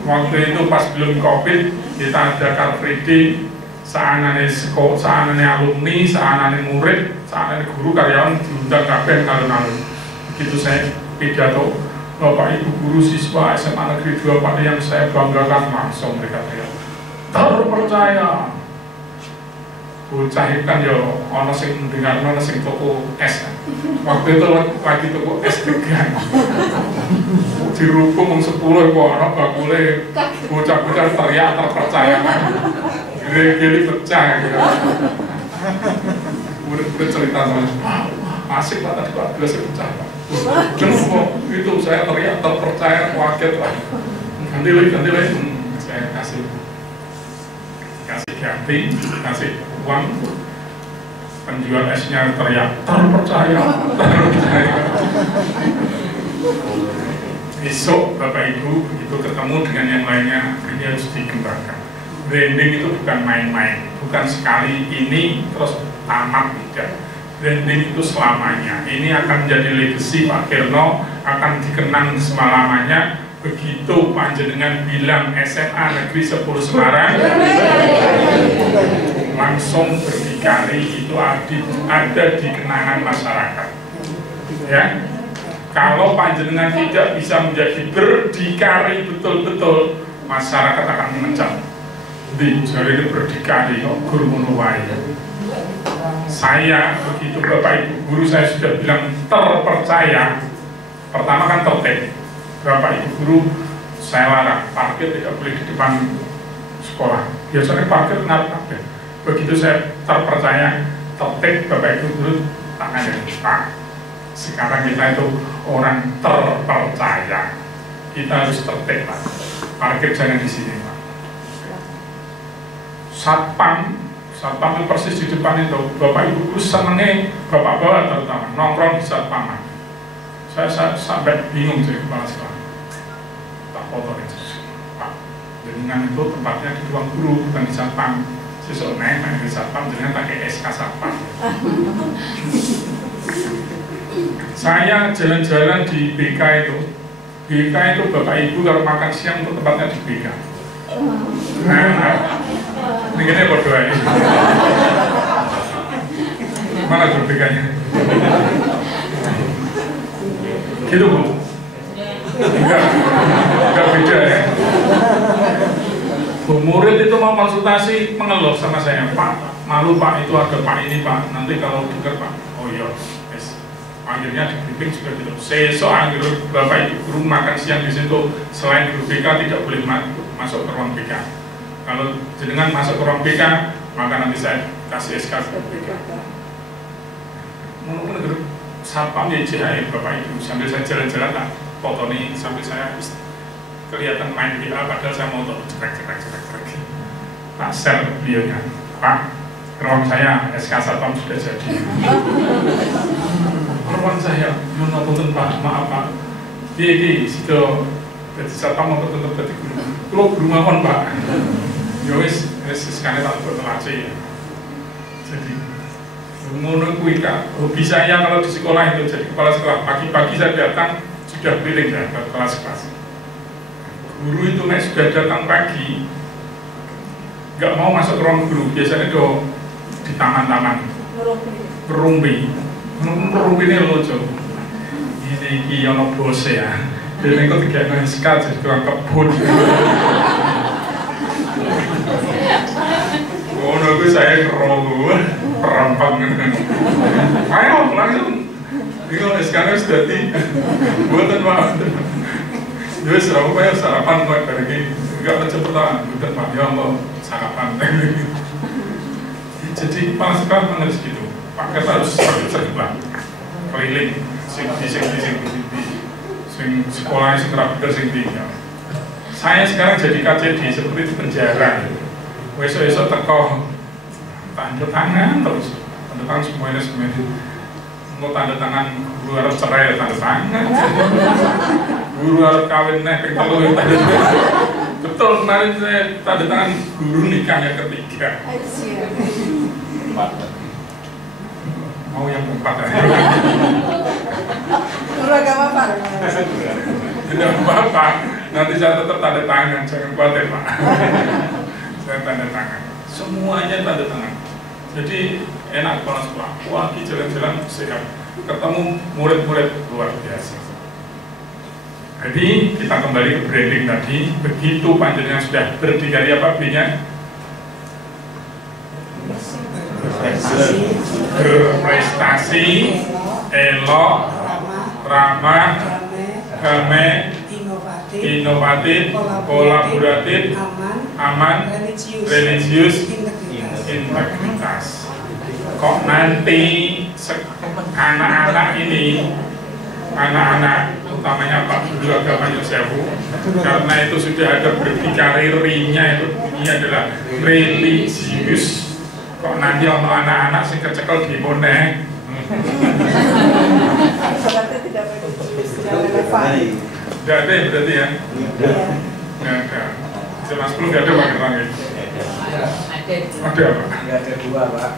Waktu itu pas belum COVID, kita ada Car Free Day, seanane sekolah, seanane alumni, seanane murid, seanane guru, karyawan diundang kabeh alun-alun. Begitu saya pidato, Bapak Ibu guru siswa SMA Negeri 2 Pati yang saya banggakan, langsung mereka teriak terpercaya. Bocah kan ya ono sing mendengar ono sing toko es. Waktu itu lagi toko es degan. Dirukung 10 kok ono bakule bocah-bocah teriak terpercaya. Gili pecah gitu. Murid-murid cerita sama, asik Pak tadi Pak, biasa pecah Pak. Kenapa itu saya teriak terpercaya, kaget lah. Ganti lagi, saya kasih ganti, kasih uang. Penjual esnya teriak terpercaya. Besok Bapak Ibu begitu ketemu dengan yang lainnya, ini harus dikembangkan. Branding itu bukan main-main, bukan sekali ini terus tamat, tidak. Branding itu selamanya. Ini akan menjadi legacy Pak Kirno, akan dikenang selama-lamanya. Begitu panjenengan bilang SMA Negeri 10 Semarang, langsung berdikari, itu ada di kenangan masyarakat. Ya, kalau panjenengan tidak bisa menjadi berdikari betul-betul, masyarakat akan mengecam. Di jari berdikari, guru menulai. Saya begitu Bapak Ibu guru saya sudah bilang terpercaya. Pertama kan tertib. Bapak Ibu guru saya larang parkir tidak boleh di depan sekolah. Biasanya parkir naruh kabel. Begitu saya terpercaya, tertib, Bapak Ibu guru tangannya Pak. Sekarang kita itu orang terpercaya. Kita harus tertib Pak. Parkir jangan di sini Pak. Satpam yang persis di depan itu, Bapak Ibu guru senengnya bapak-bapak terutama nongkrong di satpam. Saya sampai bingung jadi kepala sekolah. Tak foto itu, Pak. Dengan itu tempatnya di ruang guru bukan di satpam. Sesuk main di satpam dengan pakai SK satpam. Saya jalan-jalan di BK itu. BK itu Bapak Ibu kalau makan siang itu tempatnya di BK. Nah, ini kayaknya berdoa ya. Mana berbedanya? Gitu Bu? Enggak beda ya. Bu murid itu mau konsultasi mengeluh sama saya, Pak, malu Pak, itu ada Pak ini Pak, nanti kalau dengar Pak, oh iya, yes. Akhirnya di briefing juga gitu. Sesok akhir Bapak Ibu guru makan siang di situ, selain guru BK tidak boleh masuk ke ruang BK. Kalau jenengan masuk ke ruang BK, maka nanti saya kasih SK ke BK. Mungkin grup satpam ya JHI Bapak Ibu, sambil saya jalan-jalan tak foto nih, sambil saya kelihatan main BA, padahal saya mau cekrek. Tak share beliaunya, Pak, Ruang saya SK Satpam sudah jadi. Ruang saya, punten Pak, maaf Pak. Iki sida dadi satpam apa tetep dadi guru. Kula guru mawon Pak. Ya wis sekane tak buat laci. Jadi ngono kuwi Kak. Hobi saya kalau di sekolah itu jadi kepala sekolah. Pagi-pagi saya datang sudah keliling ya ke kelas-kelas. Guru itu nek sudah datang pagi nggak mau masuk ruang guru, biasanya do di taman-taman merumpi ini lucu. Ini ono bos ya, jadi kok tiga kali sekat jadi tukang kebun. Oh nunggu saya kerogu perempat. Ayo langsung, ini kalau sekarang sudah di buatan banget. Jadi sarapan kok dari ini nggak baca pertama, udah Pak ya Allah sarapan. Jadi kepala sekolah harus gitu. Pak kita harus serba keliling, sing sekolahnya segera tinggal. Saya sekarang jadi KCD seperti di penjara. Besok teko tanda tangan terus, tanda tangan semuanya. Mau tanda tangan guru harus cerai tanda tangan. Guru harus kawin ping telu tanda tangan. Betul, kemarin saya tanda tangan guru nikahnya ketiga. Mau yang keempat ya? Guru agama Pak. Tidak apa-apa, nanti saya tetap tanda tangan, jangan khawatir Pak. Saya tanda tangan, semuanya tanda tangan. Jadi enak kepala sekolah, wah jalan-jalan sehat, ketemu murid-murid luar biasa. Jadi kita kembali ke branding tadi, begitu panjenengan sudah berdikari apa B-nya? Berprestasi, elok, ramah, damai, inovatif, kolaboratif, aman, religius, integritas. Kok nanti anak-anak ini, anak-anak utamanya Pak Guru Agama Yosefu, karena itu sudah ada berdikari-nya itu ini adalah religius. Kok nanti ono anak-anak sing kecekel di moneh. Berarti tidak relevan. Tidak ada ya berarti ya? Tidak ada. Jelas 10 tidak ada Pak Kerangin. Ada apa? Nggak ada dua Pak.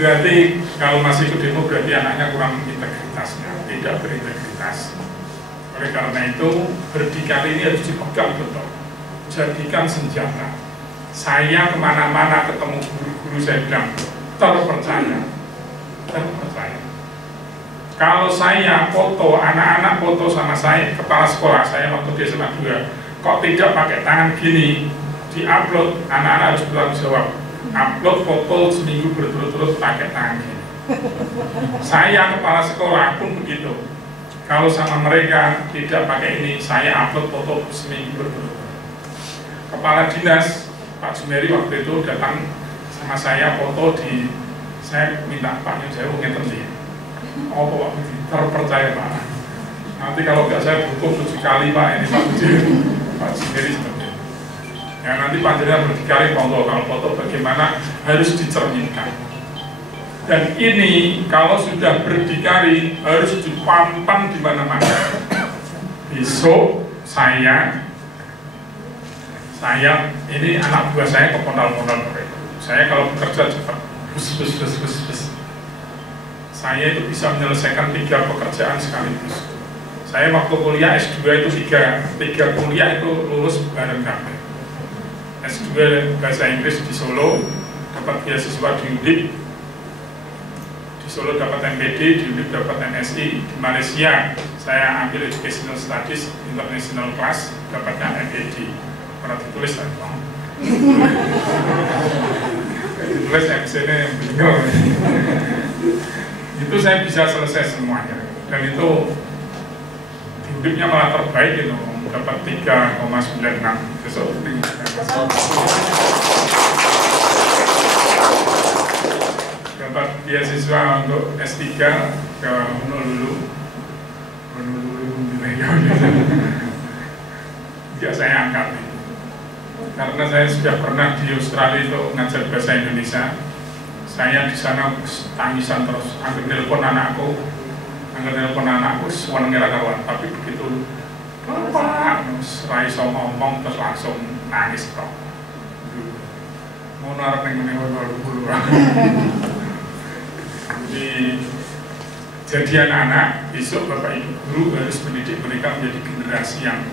Berarti kalau masih ikut demo berarti anaknya kurang integritasnya, tidak berintegritas. Oleh karena itu berdikari ini harus dipegang betul, jadikan senjata. Saya kemana-mana ketemu guru-guru saya bilang terpercaya. Kalau saya foto, anak-anak foto sama saya, kepala sekolah saya waktu di SMA 2, kok tidak pakai tangan gini, di-upload, anak-anak harus bertanggung jawab. Upload foto seminggu berturut-turut pakai tangan gini. Saya kepala sekolah pun begitu. Kalau sama mereka tidak pakai ini, saya upload foto seminggu berturut-turut. Kepala dinas Pak Jumeri waktu itu datang sama saya foto di, saya minta Pak Yusuf ngeten iki. Oh Pak, terpercaya Pak. Nanti kalau nggak saya butuh 7 kali Pak ini Pak Jumeri seperti itu. Ya nanti panjenengan berdikari foto, kalau foto bagaimana harus dicerminkan. Dan ini kalau sudah berdikari harus dipampan di mana-mana. Besok saya ini anak buah saya kepondal-pondal mereka. Saya kalau bekerja cepat, bus. Saya itu bisa menyelesaikan 3 pekerjaan sekaligus. Saya waktu kuliah S2 itu 3 kuliah itu lulus bareng kami. S2 bahasa Inggris di Solo, dapat beasiswa di UNDIP. Di Solo dapat MPD, di UNDIP dapat MSI. Di Malaysia saya ambil Educational Studies International Class, dapatnya MPD. Pernah ditulis kan? Ditulis yang kesini yang bingung. Itu saya bisa selesai semuanya. Dan itu hidupnya malah terbaik gitu, dapat 3,96 besok. Dapat beasiswa untuk S3 ke Honolulu. Ya saya angkat. karena saya sudah pernah di Australia untuk mengajar bahasa Indonesia. Saya di sana tangisan terus, angger nelpon anakku, suara ngira kawan. Tapi begitu bapak, serai so ngomong terus langsung nangis kok. Mau narik yang menewar-war. Jadi anak-anak besok Bapak Ibu guru harus mendidik mereka menjadi generasi yang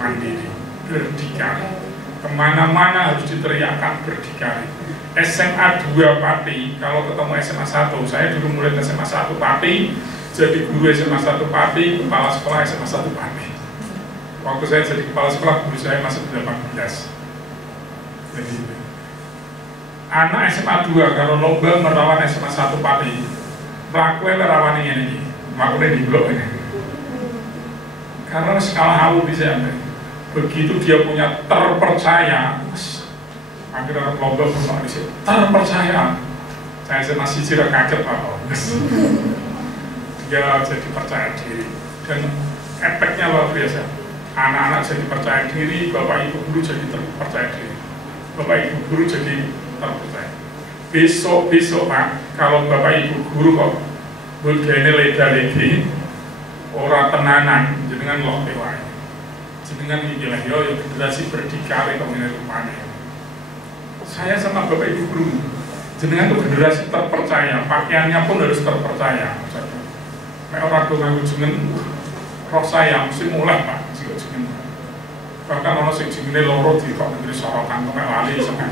mandiri, berdikari. Kemana-mana harus diteriakkan berdikari. SMA 2 Pati, kalau ketemu SMA 1, saya dulu mulai SMA 1 Pati, jadi guru SMA 1 Pati, kepala sekolah SMA 1 Pati. Waktu saya jadi kepala sekolah, guru saya masih 18. Jadi anak SMA 2 kalau lomba merawan SMA 1 Pati, pelakunya merawan ini, makanya di blok ini. Karena skala hawu bisa ambil. Begitu dia punya terpercaya, akhirnya lomba bersama di situ terpercaya. Saya masih tidak kaget Pak. Dia jadi percaya diri dan efeknya luar biasa. Anak-anak jadi percaya diri, Bapak Ibu guru jadi terpercaya diri, Bapak Ibu guru jadi terpercaya. Besok Pak, kalau Bapak Ibu guru kok budene leda-ledi ora tenanan jenengan lok wae. Jenengan iki lah yo generasi berdikari kok ngene rupane. Saya sama Bapak Ibu guru, jenengan tuh generasi terpercaya, pakaiannya pun harus terpercaya. Nek ora do nganggo jeneng roh saya mesti mulai Pak, mesti jeneng. Bahkan ono sing jenenge loro di kok menteri sorotan kok lali sampean.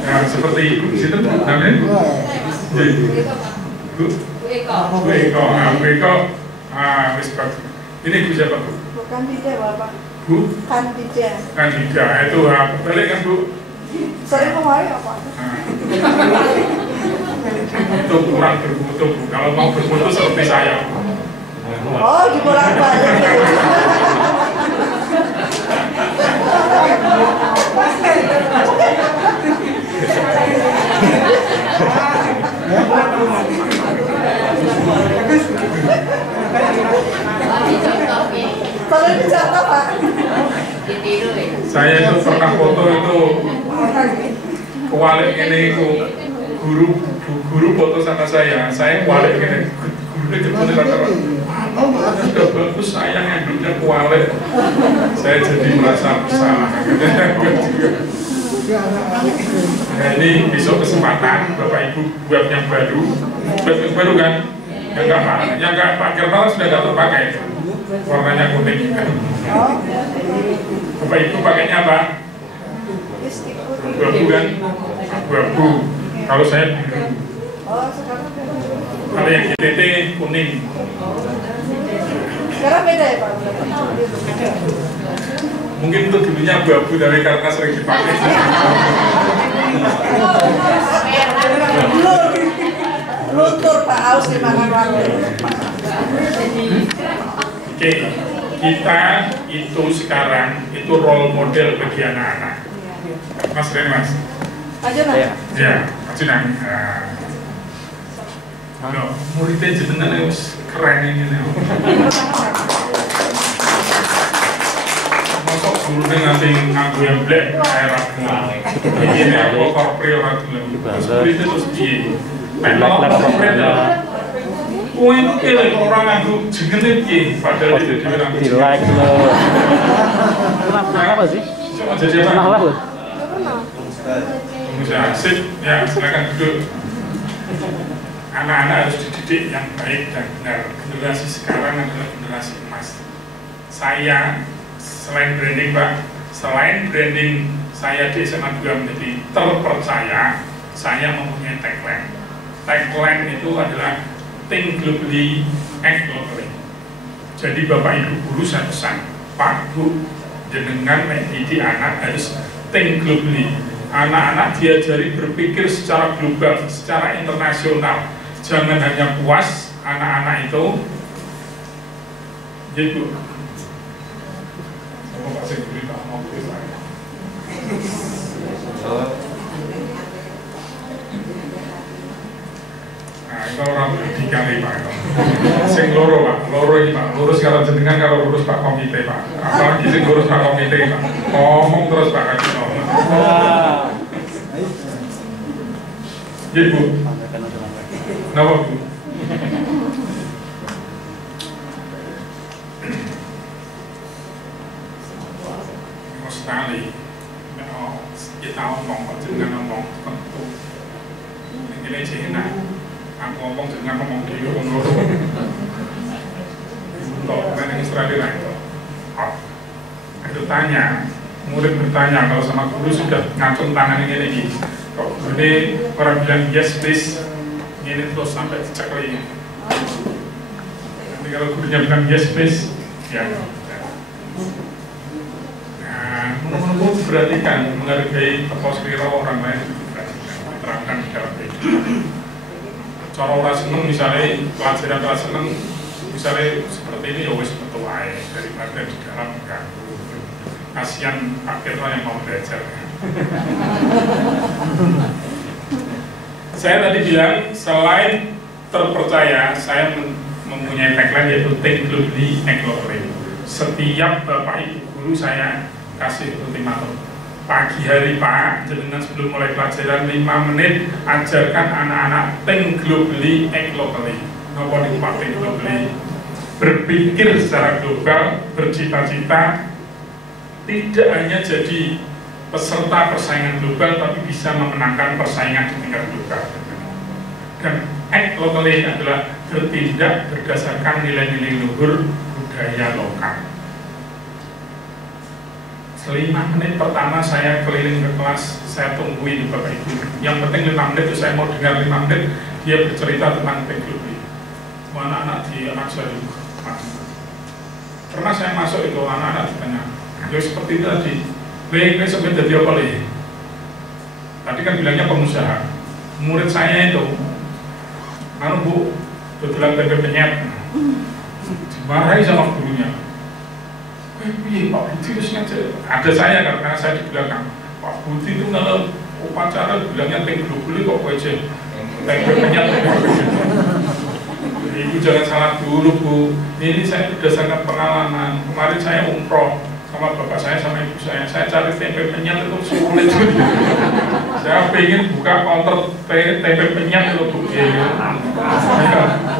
Ya, seperti itu, situ namanya Bu Eko, ini Bu siapa Bu? Bukan tidak Bapak. Bu? Kandida, itu balik kan Bu? Sering kemarin apa? Itu kurang bermutu Bu, kalau mau bermutu seperti saya. Oh, dibolak-balik ya. Tolong dicatat Pak. Saya itu pernah foto itu kualik ini guru foto sama saya kualik ini gurunya ketemu kata-kata sudah bagus sayang yang duduknya kualik. Saya jadi merasa bersalah. Nah, ini besok kesempatan Bapak Ibu buat yang baru kan? Yang nggak pakai malah sudah nggak terpakai, warnanya kuning. Bapak Ibu pakainya apa? Abu-abu kan? Abu-abu. Kalau saya biru. Kalau yang GTT kuning. Sekarang beda ya Pak? Mungkin itu dulunya abu-abu dari karena sering dipakai. Luntur Pak, harus dimakan waktu. Oke, kita itu sekarang itu role model bagi anak-anak. Mas Reni Mas. Aja Nak. Ya, maju nang. Loh, muridnya jenengan harus keren ini nih. Masuk gurunya nanti nganggo yang black kayak ragu. Ini apa korpri orang dulu. Seperti itu terus di. Memang korpri ya. Oh itu kira orang nganggo jenenge piye? Padahal itu dibilang di like loh. Kenapa sih? Cuma jadi apa? Kenapa loh? Bisa sip, ya silakan duduk. Anak-anak harus dididik yang baik dan benar. Generasi sekarang adalah generasi emas. Saya selain branding Pak, selain branding saya di SMA 2 menjadi terpercaya, saya mempunyai tagline. Tagline itu adalah think globally, act locally. Jadi Bapak Ibu guru saya pesan, Pak Bu, jenengan mendidik anak harus think globally. Anak-anak diajari berpikir secara global, secara internasional. Jangan hanya puas anak-anak itu. Gitu. Bapak saya berita mau saya. Nah, Orang dikali Pak. Sing loro Pak, loro ini Pak. Lurus kalau jenengan kalau lurus Pak komite Pak. Apalagi sing lurus Pak komite Pak. Ngomong terus Pak Kadino. Ibu. Kenapa Bu? Sekali. Kita ngomong, jenengan ngomong tentu. Ini cina. Aku ngomong jangan ngomong di ngomong untuk main Israel itu. Itu tanya, murid bertanya kalau sama guru sudah ngacung tangan ini. Kok ini orang bilang yes please, ini terus sampai cek lagi. Nanti kalau gurunya bilang yes please, ya. Nah, menurut perhatikan menghargai atmosfer orang lain diterangkan secara baik. Cara orang seneng misalnya pelajaran orang seneng misalnya seperti ini ya wis metu wae daripada di dalam mengganggu. Kasihan akhirnya yang mau belajar. Saya tadi bilang selain terpercaya, saya mempunyai tagline yaitu think globally, act locally. Setiap bapak ibu guru saya kasih ultimatum. Pagi hari Pak, jenengan sebelum mulai pelajaran 5 menit ajarkan anak-anak think globally, act locally. Napa niku Pak think globally? Berpikir secara global, bercita-cita tidak hanya jadi peserta persaingan global tapi bisa memenangkan persaingan di tingkat global. Dan act locally adalah bertindak berdasarkan nilai-nilai luhur budaya lokal. 5 menit pertama saya keliling ke kelas, saya tungguin Bapak Ibu. Yang penting 5 menit itu saya mau dengar 5 menit dia bercerita tentang teknologi. Semua anak-anak di anak saya juga. Pernah saya masuk itu anak-anak ditanya, ya seperti itu tadi. Ini sampai jadi apa lagi? Tadi kan bilangnya pengusaha. Murid saya itu, Bu, betulan tempe penyet. Dimarahi sama gurunya. Iya Pak Budi itu sengaja. Ada saya karena saya di belakang. Pak Budi itu kalau upacara bilangnya ting globally kok aja tempe penyet. Ibu jangan salah dulu Bu. Ini saya berdasarkan pengalaman. Kemarin saya umroh sama bapak saya sama ibu saya. Saya cari tempe penyet itu sulit. Saya pengen buka counter tempe penyet itu Bu.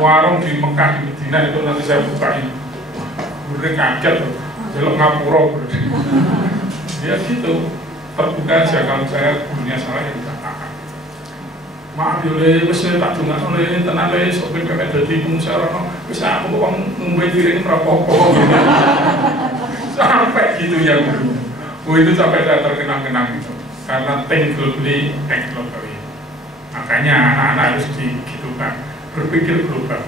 Warung di Mekah di Medina itu nanti saya bukain. Udah kaget tuh. Jelok ngapura berarti. Ya gitu, terbuka aja kalau saya gurunya salah ya dikatakan. Maaf yole, wis tak dongakno le tenan le sok ben kek dadi pengusaha rono. Wis aku kok ngombe piring rapopo. Sampai gitu ya guru. Itu sampai saya terkenang-kenang gitu. Karena think globally, act locally. Makanya anak-anak harus digitukan, berpikir global,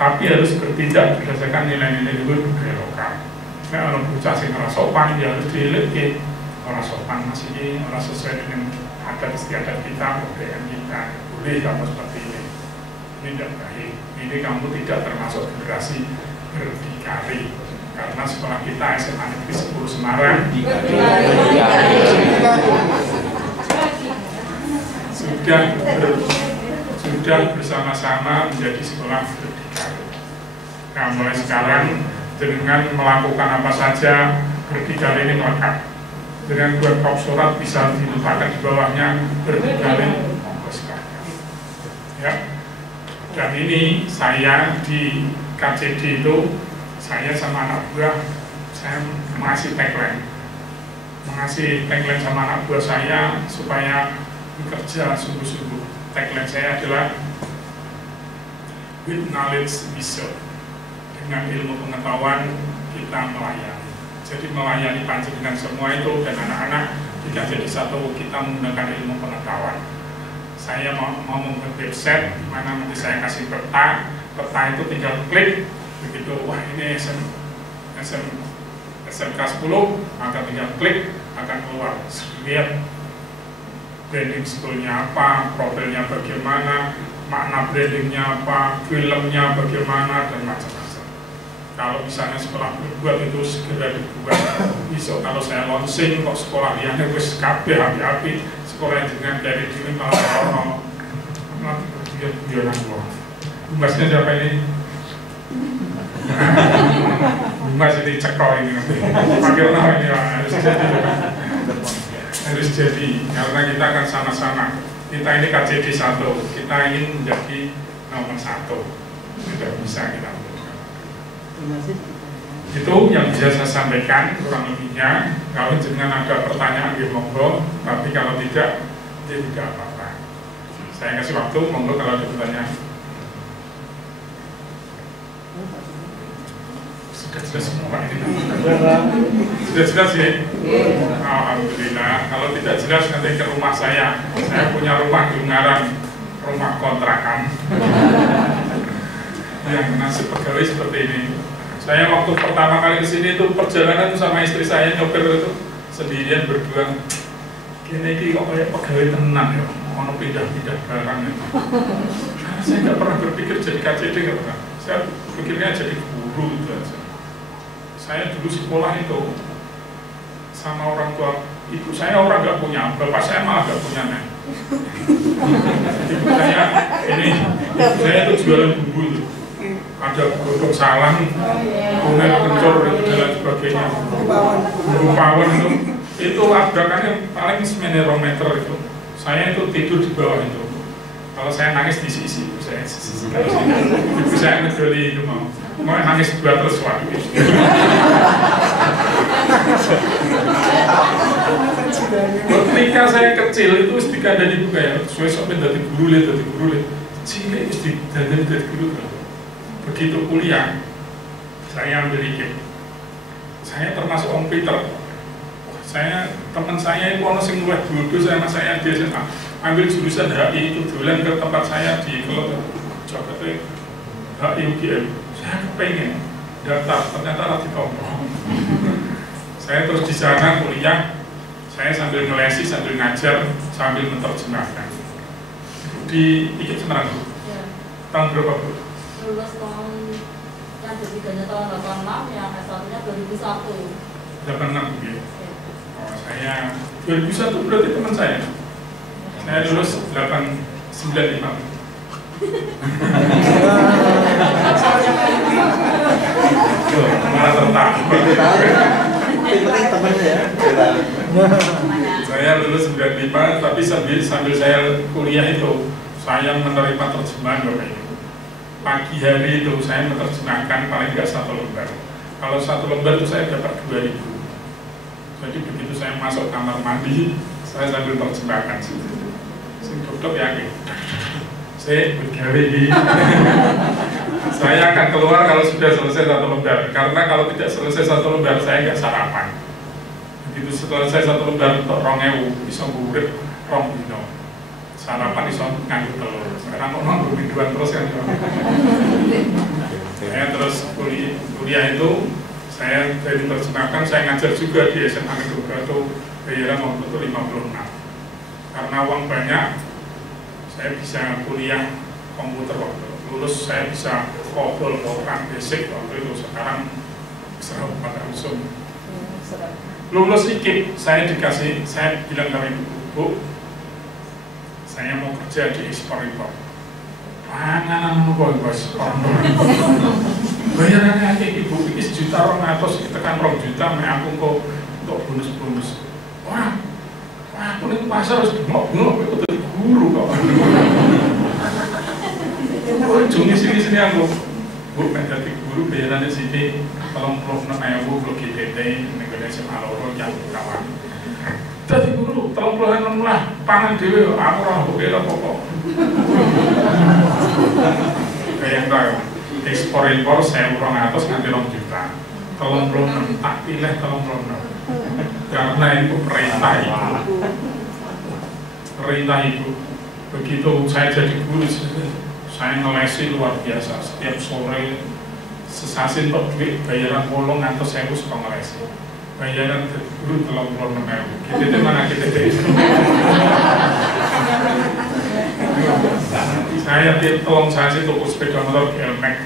tapi harus bertindak berdasarkan nilai-nilai luhur budaya lokal. Nah, orang bocah sing ora sopan dia harus dileke. Orang sopan masih orang sesuai dengan adat istiadat kita, budaya kita. Boleh kamu seperti ini. Ini tidak baik. Ini kamu tidak termasuk generasi berdikari. Karena sekolah kita SMA Negeri 10 Semarang sudah bersama-sama menjadi sekolah berdikari. Nah, mulai sekarang dengan melakukan apa saja berdikari ini melekat. Dengan buat kop surat bisa diletakkan di bawahnya berdikari ya. Dan ini saya di KCD itu saya sama anak buah saya mengasih tagline sama anak buah saya supaya bekerja sungguh-sungguh. Tagline saya adalah with knowledge we serve. Dengan ilmu pengetahuan kita melayani. Jadi melayani panjenengan semua itu dan anak-anak jika jadi satu kita menggunakan ilmu pengetahuan. Saya mau membuat website di mana nanti saya kasih peta itu tinggal klik begitu wah ini SMK 10 maka tinggal klik akan keluar. Lihat branding schoolnya apa, profilnya bagaimana, makna brandingnya apa, filmnya bagaimana dan macam-macam. Kalau misalnya sekolah berbuat itu segera dibuat. Besok kalau saya launching kok sekolah liane wis kabeh api-api sekolah dengan dari diri malah ono nanti berguyon-guyonan kok. Humasnya siapa ini? Humas ini cekol ini nanti. Panggil nama ini harus jadi. Harus jadi, karena kita akan sama-sama. Kita ini KCD 1, kita ingin menjadi nomor 1. Tidak bisa kita. Itu yang bisa saya sampaikan kurang lebihnya. Kalau jangan ada pertanyaan di monggo, tapi kalau tidak, ya tidak apa-apa. Saya kasih waktu, monggo kalau ada pertanyaan. Sudah semua ini. Sudah jelas ya? Alhamdulillah. Kalau tidak jelas nanti ke rumah saya. Saya punya rumah di Ungaran, rumah kontrakan. Yang nasib pegawai seperti ini. Saya waktu pertama kali kesini itu perjalanan itu sama istri saya nyopir itu sendirian berdua. Gini kok kayak pegawai tenang ya, mau pindah-pindah barang ya. Karena saya nggak pernah berpikir jadi KCD, nggak pernah. Saya pikirnya jadi guru itu aja. Saya dulu sekolah itu sama orang tua ibu saya orang nggak punya, bapak saya malah nggak punya nih. Ibu saya ini, ibu saya itu jualan bumbu itu. Ada godong salam, kunet, kencur, dan sebagainya. Bumbu pawon itu ada kan yang paling semenerometer itu. Saya itu tidur di bawah itu. Kalau saya nangis di sisi ibu saya, ibu saya ngedoli itu mau nangis dua terus waduh. Ketika saya kecil itu ketika ada di buka ya, suwe-suwe dari guru lihat, cilik itu dari guru. Begitu kuliah, saya ambil IKIP. Saya termasuk Om Peter. Teman saya itu ono sing luwih bodoh sama saya di SMA. Ambil jurusan HI itu dolan ke tempat saya di Jakarta HI UGM. Saya kepengen daftar, ternyata rati tombol. Saya terus di sana kuliah. Saya sambil ngelesi, sambil ngajar, sambil menerjemahkan. Di IKIP Semarang, Bu. Tahun berapa, Bu? Lulus tahun yang ketiganya tahun 86, yang S1-nya 2001. 86 gitu. Oh, saya 2001 berarti teman saya. Saya lulus 895. Malah tertakut. Saya lulus 95, tapi sambil saya kuliah itu saya menerima terjemahan Bapak Ibu. Pagi hari itu saya menerjemahkan paling tidak 1 lembar. Kalau 1 lembar itu saya dapat 2.000. Jadi begitu saya masuk kamar mandi, saya sambil terjemahkan. Sing dokter yakin, saya bergawe ini. Saya akan keluar kalau sudah selesai 1 lembar. Karena kalau tidak selesai 1 lembar, saya nggak sarapan. Begitu selesai 1 lembar untuk 2.000, bisa ngurip 2 dino. Sarapan iso nganggo telur. Sekarang kok nganggo minuan terus kan. Saya terus kuliah itu saya dari terjemahkan, saya ngajar juga di SMA Negeri Batu, bayaran waktu itu 56. Karena uang banyak, saya bisa kuliah komputer waktu lulus, saya bisa kobol program basic waktu itu. Sekarang serah pada langsung. Lulus IKIP, saya bilang ke ibu, saya mau kerja di ekspor-impor. Panganan kok bos, bayarannya kayak ibu, ini 1.200.000, kita kan 2 juta, aku kok untuk bonus-bonus. Wah, aku nih pasar harus bengok-bengok, aku jadi guru kok. Ujungnya sini aku, bu, menjadi guru bayarannya sini, tolong kayak bu, GTT, Indonesia Maloro, yang kawan. Jadi guru, tolong puluhan lah, pangan dewe, aku orang bukira pokok. Kayak tahu, ekspor-impor saya 200 nganti 2 juta. Tolong belum tak pilih, tolong belum. Karena itu perintah ibu. Perintah ibu. Begitu saya jadi guru, saya ngelesi luar biasa. Setiap sore sesasin per duit, bayaran polong ngantos saya suka ngelesi. Bayaran guru 36.000. Kita mana kita dari saya tolong saya sih toko sepeda motor GLMAX.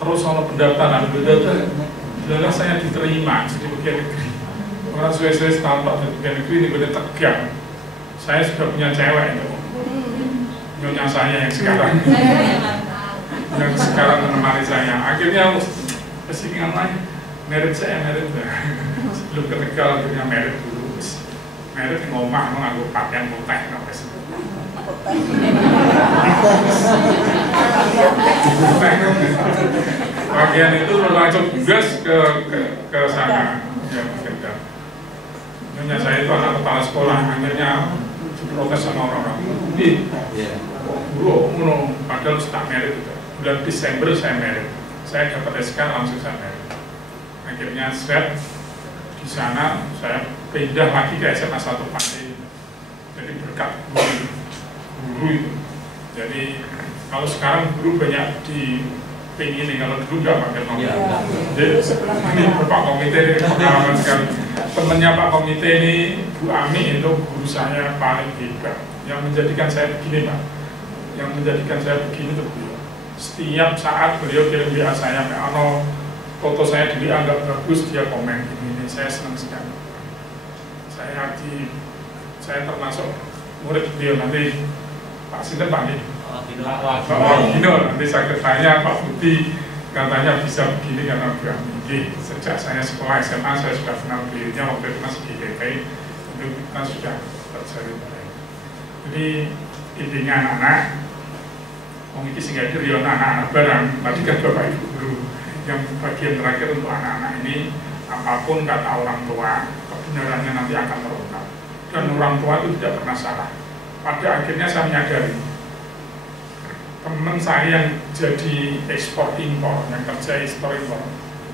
Terus soal pendaftaran adalah saya diterima jadi pegawai negeri. Orang suwe-suwe setahun Pak pegawai negeri ini benar tegang. Saya sudah punya cewek itu. nyonya saya yang sekarang menemani saya. Akhirnya kesingan lagi merit sebelum ke Tegal akhirnya merit dulu. Merit ngomah nganggo pakaian putih bagian itu langsung gas ke sana ya, nyonya saya itu anak kepala sekolah, akhirnya diprotes sama orang-orang guru padahal tak merit itu. Bulan Desember saya merit, saya dapat SK langsung saya merit. Akhirnya saya di sana saya pindah lagi ke SMA 1 Pati, jadi berkat guru itu. Jadi kalau sekarang guru banyak di ini, kalau dulu nggak pakai nomor. Jadi ini Pak Komite ini pengalaman sekali. Temennya Pak Komite ini Bu Ami itu guru saya paling hebat. Yang menjadikan saya begini Pak, yang menjadikan saya begini itu beliau. Setiap saat beliau kirim WA saya, kalau foto saya dianggap bagus dia komen ini saya senang sekali. Saya termasuk murid beliau. Nanti Pak Sinten Pak nih. Nanti saya tanya Pak Budi, katanya bisa begini karena sejak saya sekolah SMA saya sudah kenal beliaunya, waktu itu masih di DP, itu kita sudah terjalin baik. Jadi intinya anak-anak, mungkin sehingga itu anak-anak barang, tadi kan Bapak Ibu guru, yang bagian terakhir untuk anak-anak ini, apapun kata orang tua, kebenarannya nanti akan terungkap. Dan orang tua itu tidak pernah salah. Pada akhirnya saya menyadari, teman saya yang jadi ekspor impor, yang kerja ekspor impor,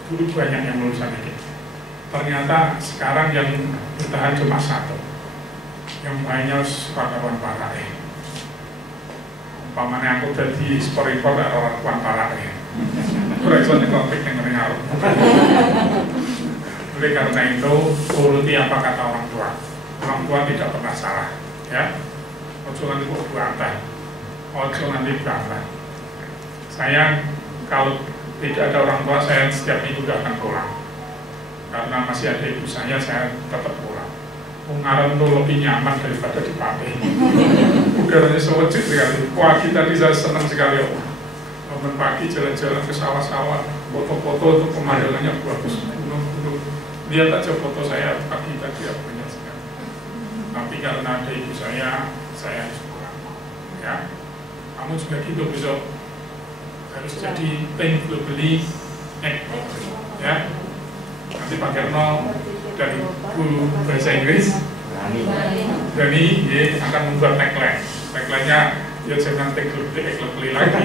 dulu banyak yang lulusan ini. Ternyata sekarang yang bertahan cuma satu, yang lainnya sukarelawan parah. Umpamanya aku jadi ekspor impor orang parah. Berarti konflik dengan ngaruh. Oleh karena itu, turuti apa kata orang tua. Orang tua tidak pernah salah, ya. Ojo nanti kok bantah. Ojo nanti bantah. Saya kalau tidak ada orang tua, saya setiap minggu akan pulang. Karena masih ada ibu saya tetap pulang. Ungaran itu lebih nyaman daripada di Pati. Udaranya sewejut sekali. Wah, kita bisa senang sekali. Bangun pagi jalan-jalan ke sawah-sawah, foto-foto untuk pemandangannya bagus. Lihat aja foto saya pagi tadi banyak sekali. Tapi karena ada ibu saya harus pulang. Ya, kamu juga gitu besok harus jadi tim globally ya. Nanti Pak Kerno dari guru bahasa Inggris Dani akan membuat tagline-nya ya jangan globally lagi.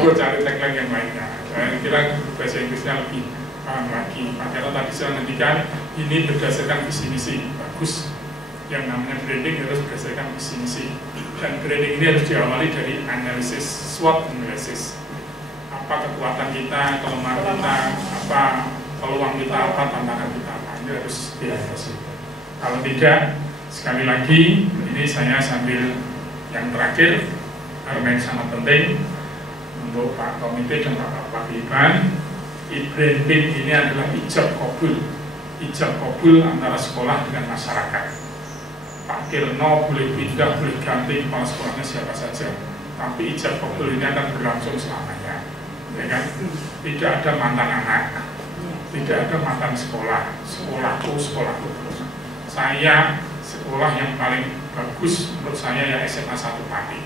Gue cari tagline yang lainnya. Saya kira bahasa Inggrisnya lebih paham lagi. Pak Kerno tadi saya nantikan ini berdasarkan visi misi bagus. Yang namanya branding harus berdasarkan visi misi, dan branding ini harus diawali dari analisis, SWOT analisis. Apa kekuatan kita, kelemahan kita, apa peluang kita, apa tantangan kita, apa ini harus dianalisis. Kalau tidak, sekali lagi ini saya sambil yang terakhir karena yang sangat penting untuk Pak Komite dan Pak Paguyuban, branding ini adalah ijab kabul antara sekolah dengan masyarakat. Pak Kirno boleh pindah, boleh ganti kepala sekolahnya siapa saja, tapi ijab kabul ini akan berlangsung selamanya, ya kan? Tidak ada mantan anak, tidak ada mantan sekolahku terus. Saya sekolah yang paling bagus menurut saya ya SMA 1 Pati.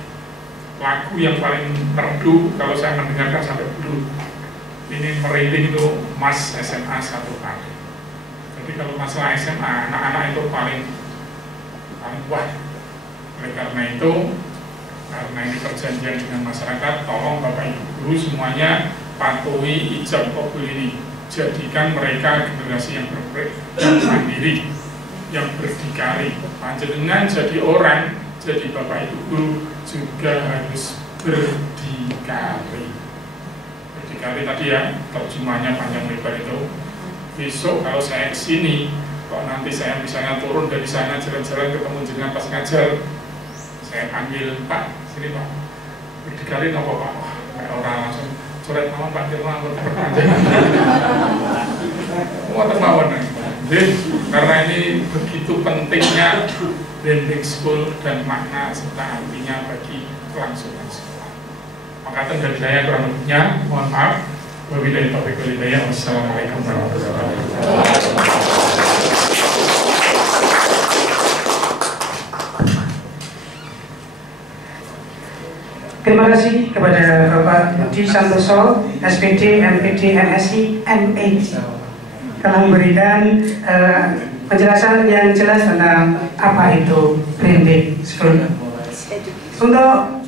Lagu yang paling merdu kalau saya mendengarkan sampai dulu ini merinding itu Mas SMA 1 Pati. Jadi kalau masalah SMA anak-anak itu paling wah. Oleh karena itu, karena ini perjanjian dengan masyarakat, tolong Bapak Ibu guru semuanya patuhi ijab kabul ini. Jadikan mereka generasi yang mandiri, yang berdikari. Panjenengan jadi orang, jadi Bapak Ibu guru juga harus berdikari. Berdikari tadi ya, terjemahnya panjang lebar itu. Besok kalau saya kesini, kok nanti saya misalnya turun dari sana jalan-jalan ketemu jenengan pas ngajar, saya panggil Pak, sini Pak, berdikari nopo Pak, kayak orang langsung coret nama Pak Kirno berpanjangan. Wah termawon. Jadi karena ini begitu pentingnya branding school dan makna serta artinya bagi kelangsungan sekolah. Maka dari saya kurang lebihnya, mohon maaf. Wabillahi taufiq wal hidayah. Wassalamualaikum warahmatullahi wabarakatuh. Terima kasih kepada Bapak Budi Santoso, SPD, MPD, MSI, MA, telah memberikan penjelasan yang jelas tentang apa itu branding school. Untuk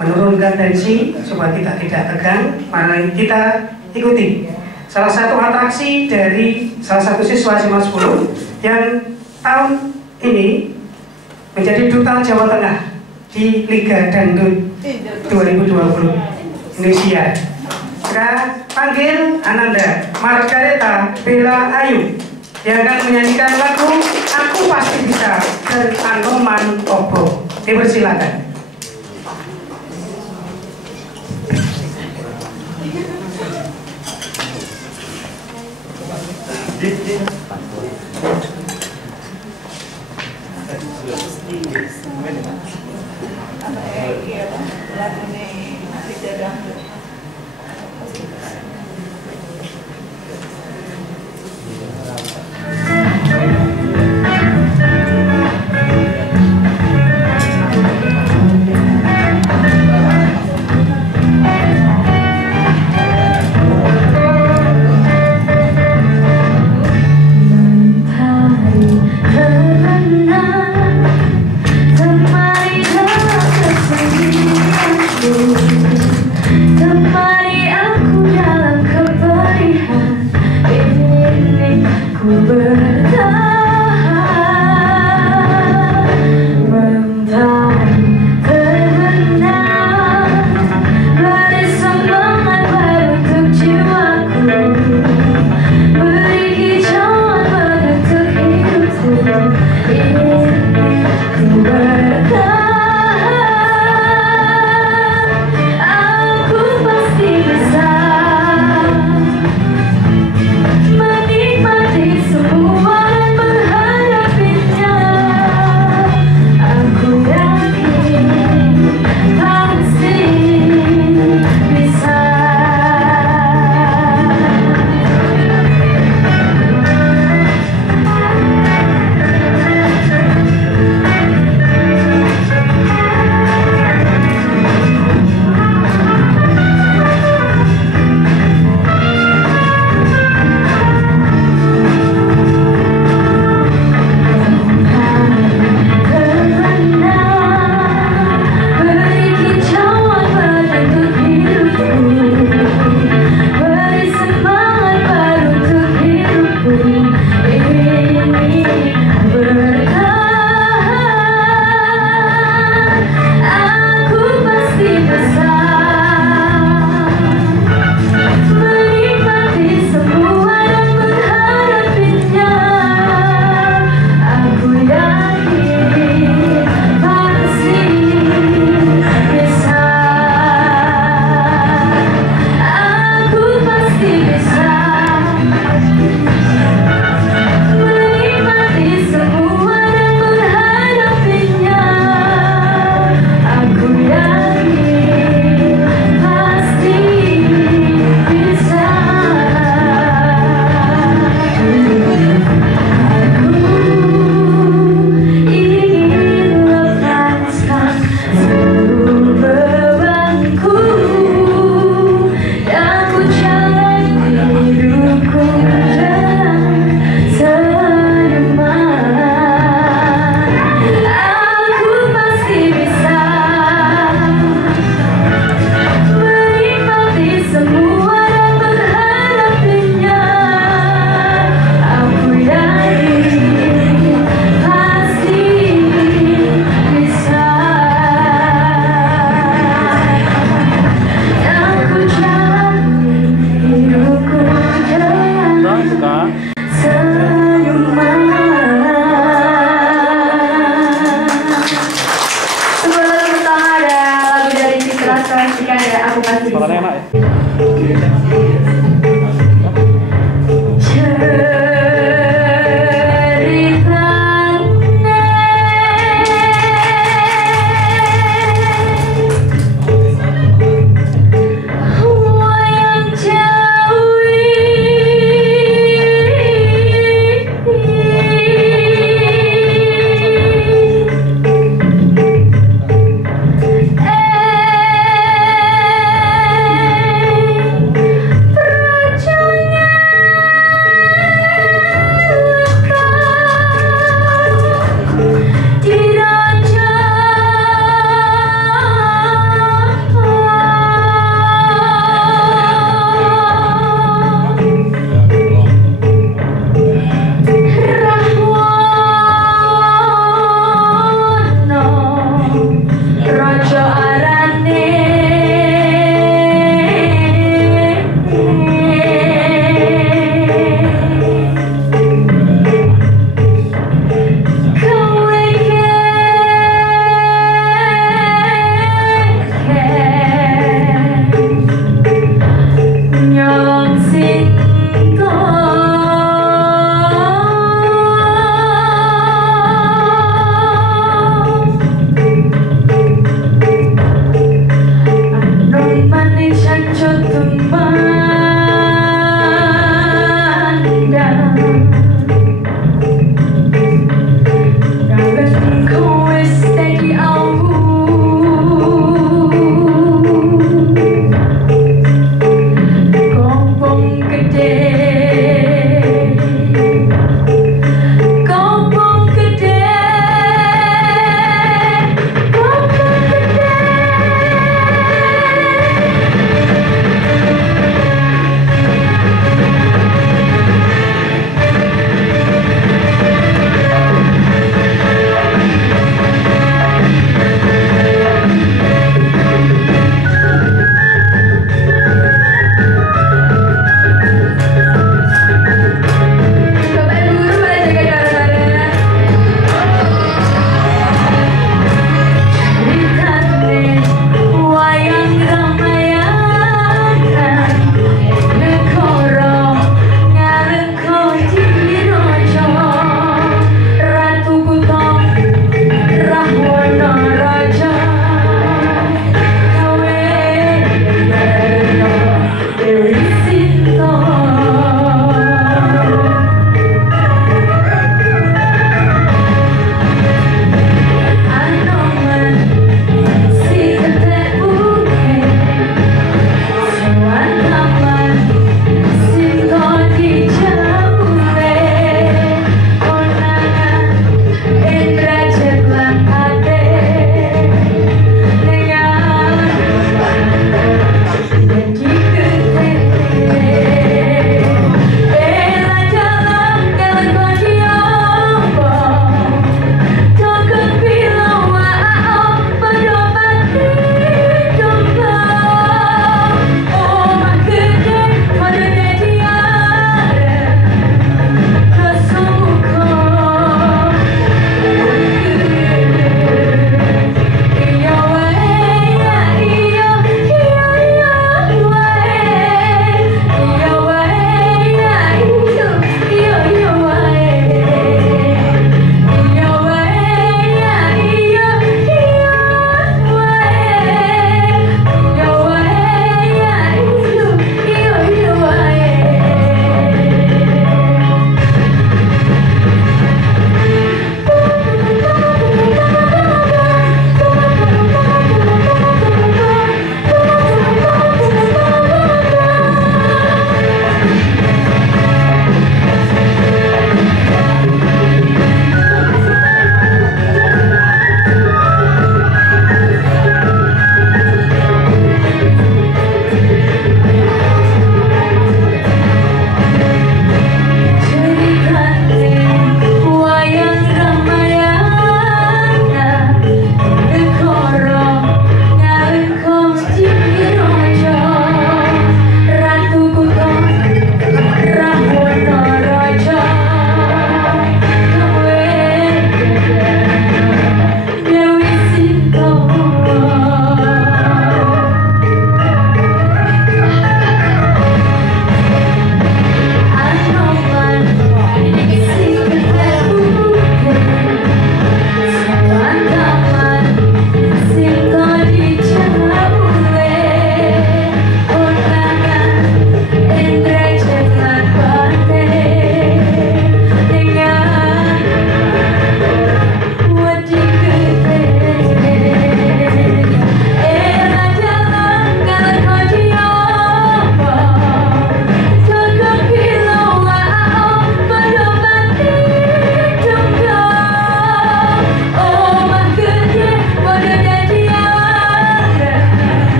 menurunkan tensi supaya kita tidak tegang, mari kita ikuti salah satu atraksi dari salah satu siswa SMA 10 yang tahun ini menjadi duta Jawa Tengah di Liga Dangdut 2020 Indonesia. Sekarang panggil Ananda Margareta Bella Ayu yang akan menyanyikan lagu Aku Pasti Bisa dan Anoman Obo. Dipersilakan.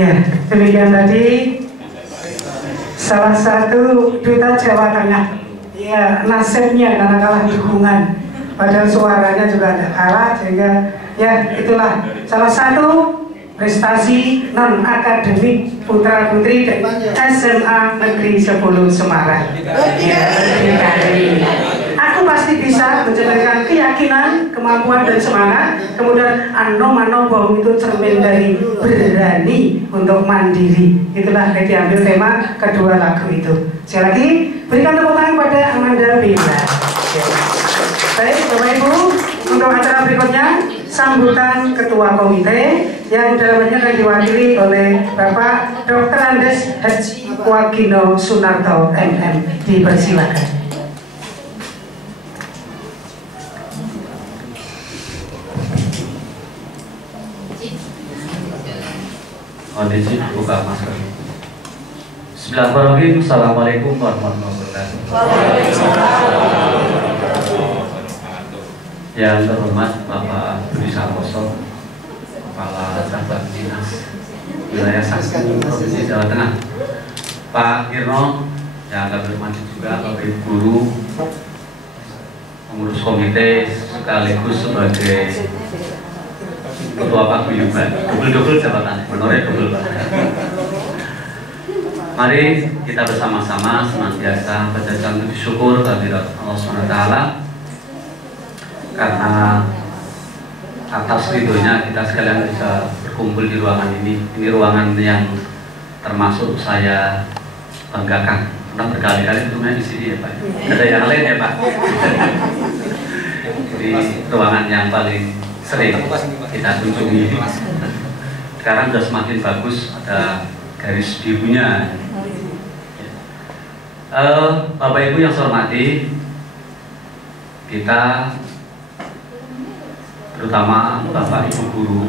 Iya, demikian tadi salah satu duta Jawa Tengah. Ya, nasibnya karena kalah dukungan, padahal suaranya juga ada kalah, sehingga ya itulah salah satu prestasi non akademik putra putri dari SMA Negeri 10 Semarang. Ya, aku pasti bisa menjalankan keyakinan, kemampuan dan semangat. Kemudian ano bahwa itu cermin dari berani untuk mandiri. Itulah yang diambil tema kedua lagu itu. Sekali lagi berikan tepuk tangan pada Amanda Bila. Baik Bapak Ibu, untuk acara berikutnya sambutan Ketua Komite yang dalamnya akan diwakili oleh Bapak Dr. Andes Haji Wagino Sunarto MM. Dipersilakan. Kondisi buka masker. Bismillahirrahmanirrahim. Assalamualaikum warahmatullahi wabarakatuh. Yang terhormat Bapak Budi Santoso, Kepala Cabang Dinas Wilayah 1 Provinsi Jawa Tengah, Pak Irno, yang kami hormati juga Bapak Ibu Guru, pengurus komite sekaligus sebagai Ketua Paguyuban, double jabatan, menoreh double. Mari kita bersama-sama senantiasa panjatkan puji syukur kehadirat Allah SWT karena atas ridhonya kita sekalian bisa berkumpul di ruangan ini. Ini ruangan yang termasuk saya banggakan. Pernah berkali-kali bermain di sini ya Pak. Ada yang lain ya Pak. Ini ruangan yang paling sering kita kunjungi. Sekarang sudah semakin bagus, ada garis birunya. Bapak Ibu yang saya hormati, kita terutama Bapak Ibu Guru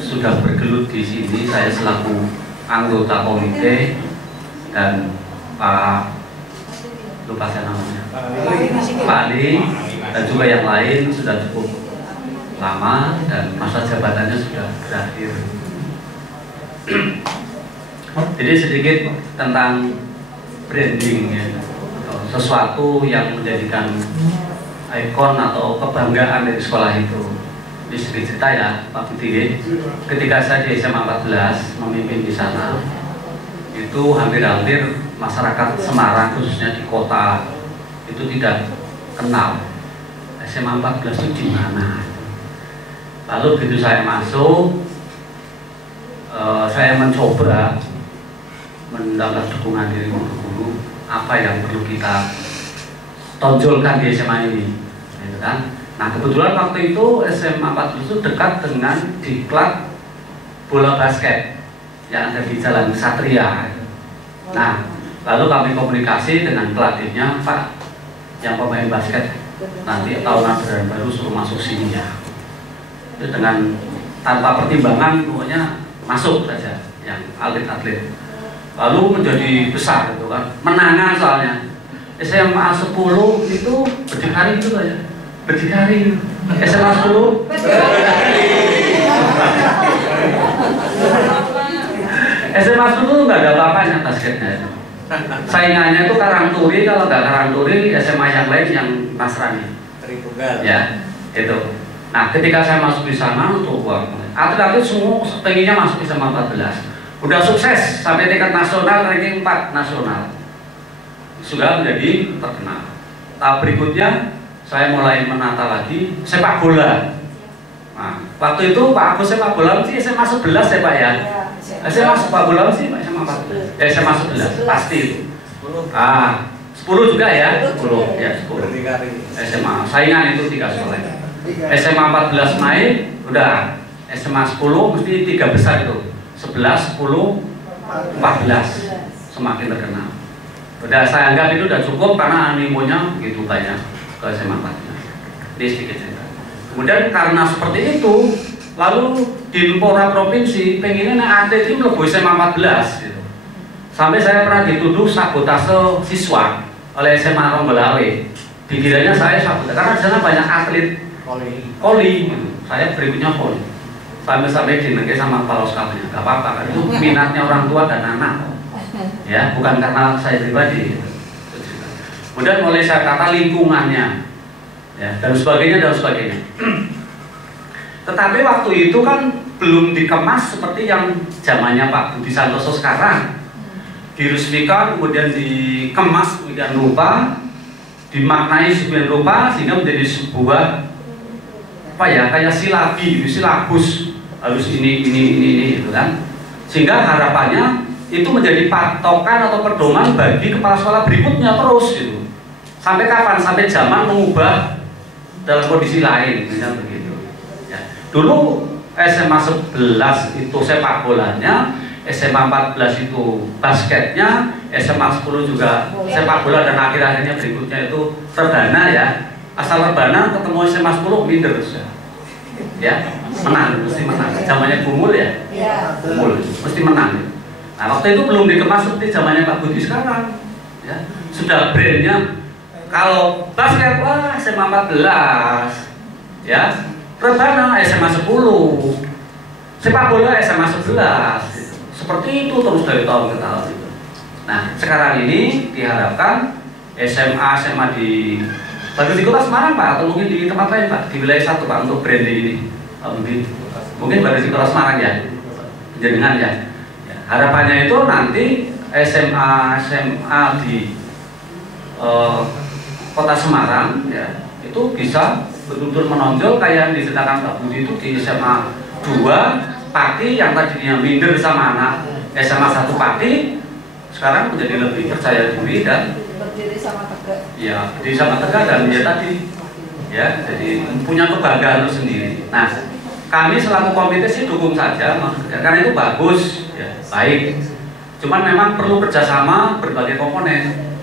sudah bergelut di sini. Saya selaku anggota komite dan Pak lupa saya namanya, Pak Ali dan juga yang lain sudah cukup lama dan masa jabatannya sudah berakhir. Jadi sedikit tentang branding ya, sesuatu yang menjadikan ikon atau kebanggaan dari sekolah itu. Di sedikit cerita ya Pak Budi, ketika saya di SMA 14 memimpin di sana, itu hampir-hampir masyarakat Semarang khususnya di kota itu tidak kenal SMA 14 itu di mana. Lalu begitu saya masuk, saya mencoba mendapat dukungan dari guru-guru apa yang perlu kita tonjolkan di SMA ini, gitu kan? Nah kebetulan waktu itu SMA 14 itu dekat dengan diklat bola basket yang ada di Jalan Satria. Nah lalu kami komunikasi dengan pelatihnya, Pak, yang pemain basket nanti tahun ajaran baru suruh masuk sini ya. Dengan tanpa pertimbangan pokoknya masuk saja yang atlet-atlet. Lalu menjadi besar gitu kan, menangan soalnya. SMA 10 itu berdikari itu ya, berdikari. SMA 10 SMA 10 nggak ada apa-apanya basketnya. Saingannya itu Karangturi, kalau nggak Karangturi SMA yang lain yang Nasrani. Ya, itu. Nah, ketika saya masuk di sana untuk atlet-atlet semua pengennya masuk di SMA 14. Udah sukses sampai tingkat nasional, ranking 4 nasional. Sudah menjadi terkenal. Tahap berikutnya saya mulai menata lagi sepak bola. Nah, waktu itu Pak Agus sepak bola sih SMA 11 ya Pak ya. SMA sepak bola sih Pak SMA 14. SMA 11 pasti. 10 juga ya. 10 ya 10. SMA saingan itu 3 sekolah. SMA 14 naik, udah SMA 10 mesti 3 besar itu 11, 10, 14 semakin terkenal. Udah saya anggap itu udah cukup karena animonya begitu banyak ke SMA 14. Ini sedikit cerita. Kemudian karena seperti itu, lalu di Pora Provinsi pengennya atlet itu lebih SMA 14 gitu. Sampai saya pernah dituduh sabotase siswa oleh SMA Ronggolawe. Dikiranya saya sabotase karena di sana banyak atlet Poli gitu. Saya berikutnya Poli. sampai dinengke sama kepala sekolahnya, nggak apa-apa kan, itu minatnya orang tua dan anak, ya, bukan karena saya pribadi. Kemudian mulai saya kata lingkungannya, ya, dan sebagainya. Tetapi waktu itu kan belum dikemas seperti yang zamannya Pak Budi Santoso sekarang, diresmikan kemudian dikemas sedemikian rupa, dimaknai sedemikian rupa sehingga menjadi sebuah apa ya, kayak silabus harus ini gitu kan, sehingga harapannya itu menjadi patokan atau pedoman bagi kepala sekolah berikutnya terus gitu. Sampai kapan? Sampai zaman mengubah dalam kondisi lain, misalnya begitu. Ya. Dulu SMA 11 itu sepak bolanya, SMA 14 itu basketnya, SMA 10 juga sepak bola, dan akhir-akhirnya berikutnya itu rebana ya. Asal rebana ketemu SMA 10 minder ya, menang, mesti menang. Zamannya Gumul ya, Gumul mesti menang. Nah waktu itu belum dikemas seperti zamannya Pak Budi sekarang ya. Sudah brandnya, kalau basket wah SMA 14 ya, rebana SMA 10, sepak bola SMA 11 seperti itu terus dari tahun ke tahun itu. Nah sekarang ini diharapkan SMA di baru di Kota Semarang Pak, atau mungkin di tempat lain Pak, di wilayah satu Pak untuk branding ini Pak Budi, mungkin baru di Kota Semarang ya, jenengan ya. Harapannya itu nanti SMA di Kota Semarang ya, itu bisa betul-betul menonjol kayak yang diceritakan Pak Budi itu di SMA 2 Pati yang tadinya minder sama anak SMA 1 Pati, sekarang menjadi lebih percaya diri dan berdiri sama tegak. Ya, berdiri sama tegak dan dia tadi ya, jadi punya kebanggaan sendiri. Nah, kami selaku komite sih dukung saja, karena itu bagus, ya, baik. Cuman memang perlu kerjasama berbagai komponen,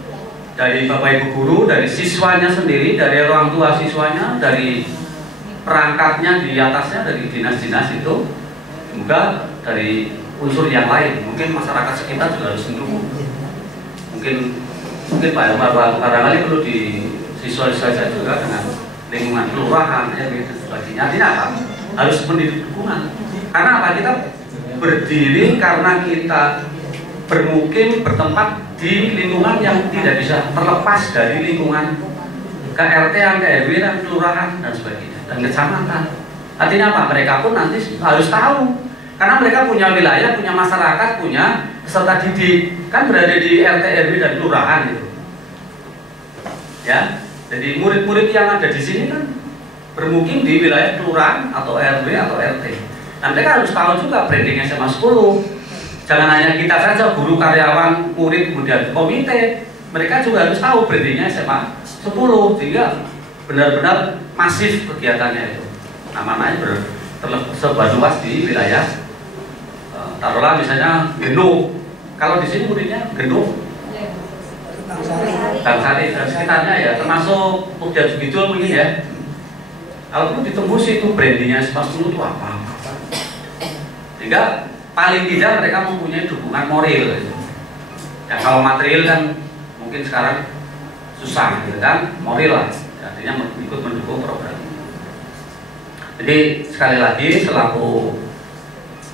dari Bapak Ibu guru, dari siswanya sendiri, dari orang tua siswanya, dari perangkatnya di atasnya, dari dinas-dinas itu, juga dari unsur yang lain. Mungkin masyarakat sekitar juga harus mendukung. Mungkin Pak barangkali perlu disosialisasikan juga dengan lingkungan kelurahan ya, gitu sebagainya. Artinya apa? Harus mendidik dukungan. Karena apa? Kita berdiri karena kita bermukim bertempat di lingkungan yang tidak bisa terlepas dari lingkungan KRT, KRW, dan kelurahan dan sebagainya, dan kecamatan. Artinya apa? Mereka pun nanti harus tahu, karena mereka punya wilayah, punya masyarakat, punya peserta didik, kan berada di RT, RW, dan kelurahan gitu. Ya, jadi murid-murid yang ada di sini kan bermukim di wilayah kelurahan atau RW atau RT. Nah, mereka harus tahu juga branding SMA 10. Jangan hanya kita saja, guru, karyawan, murid, kemudian komite. Mereka juga harus tahu brandingnya SMA 10, sehingga benar-benar masif kegiatannya itu. Namanya tersebar luas di wilayah. Taruhlah misalnya Gendung. Kalau di sini muridnya Gendung, Bangsari dan sekitarnya ya, termasuk Pugja Jugidul mungkin ya. Kalau perlu ditembusi itu brandingnya SMA 10 itu apa? Sehingga paling tidak mereka mempunyai dukungan moral. Ya kalau material kan mungkin sekarang susah, gitu kan? Moral lah, artinya ikut mendukung program. Jadi sekali lagi selaku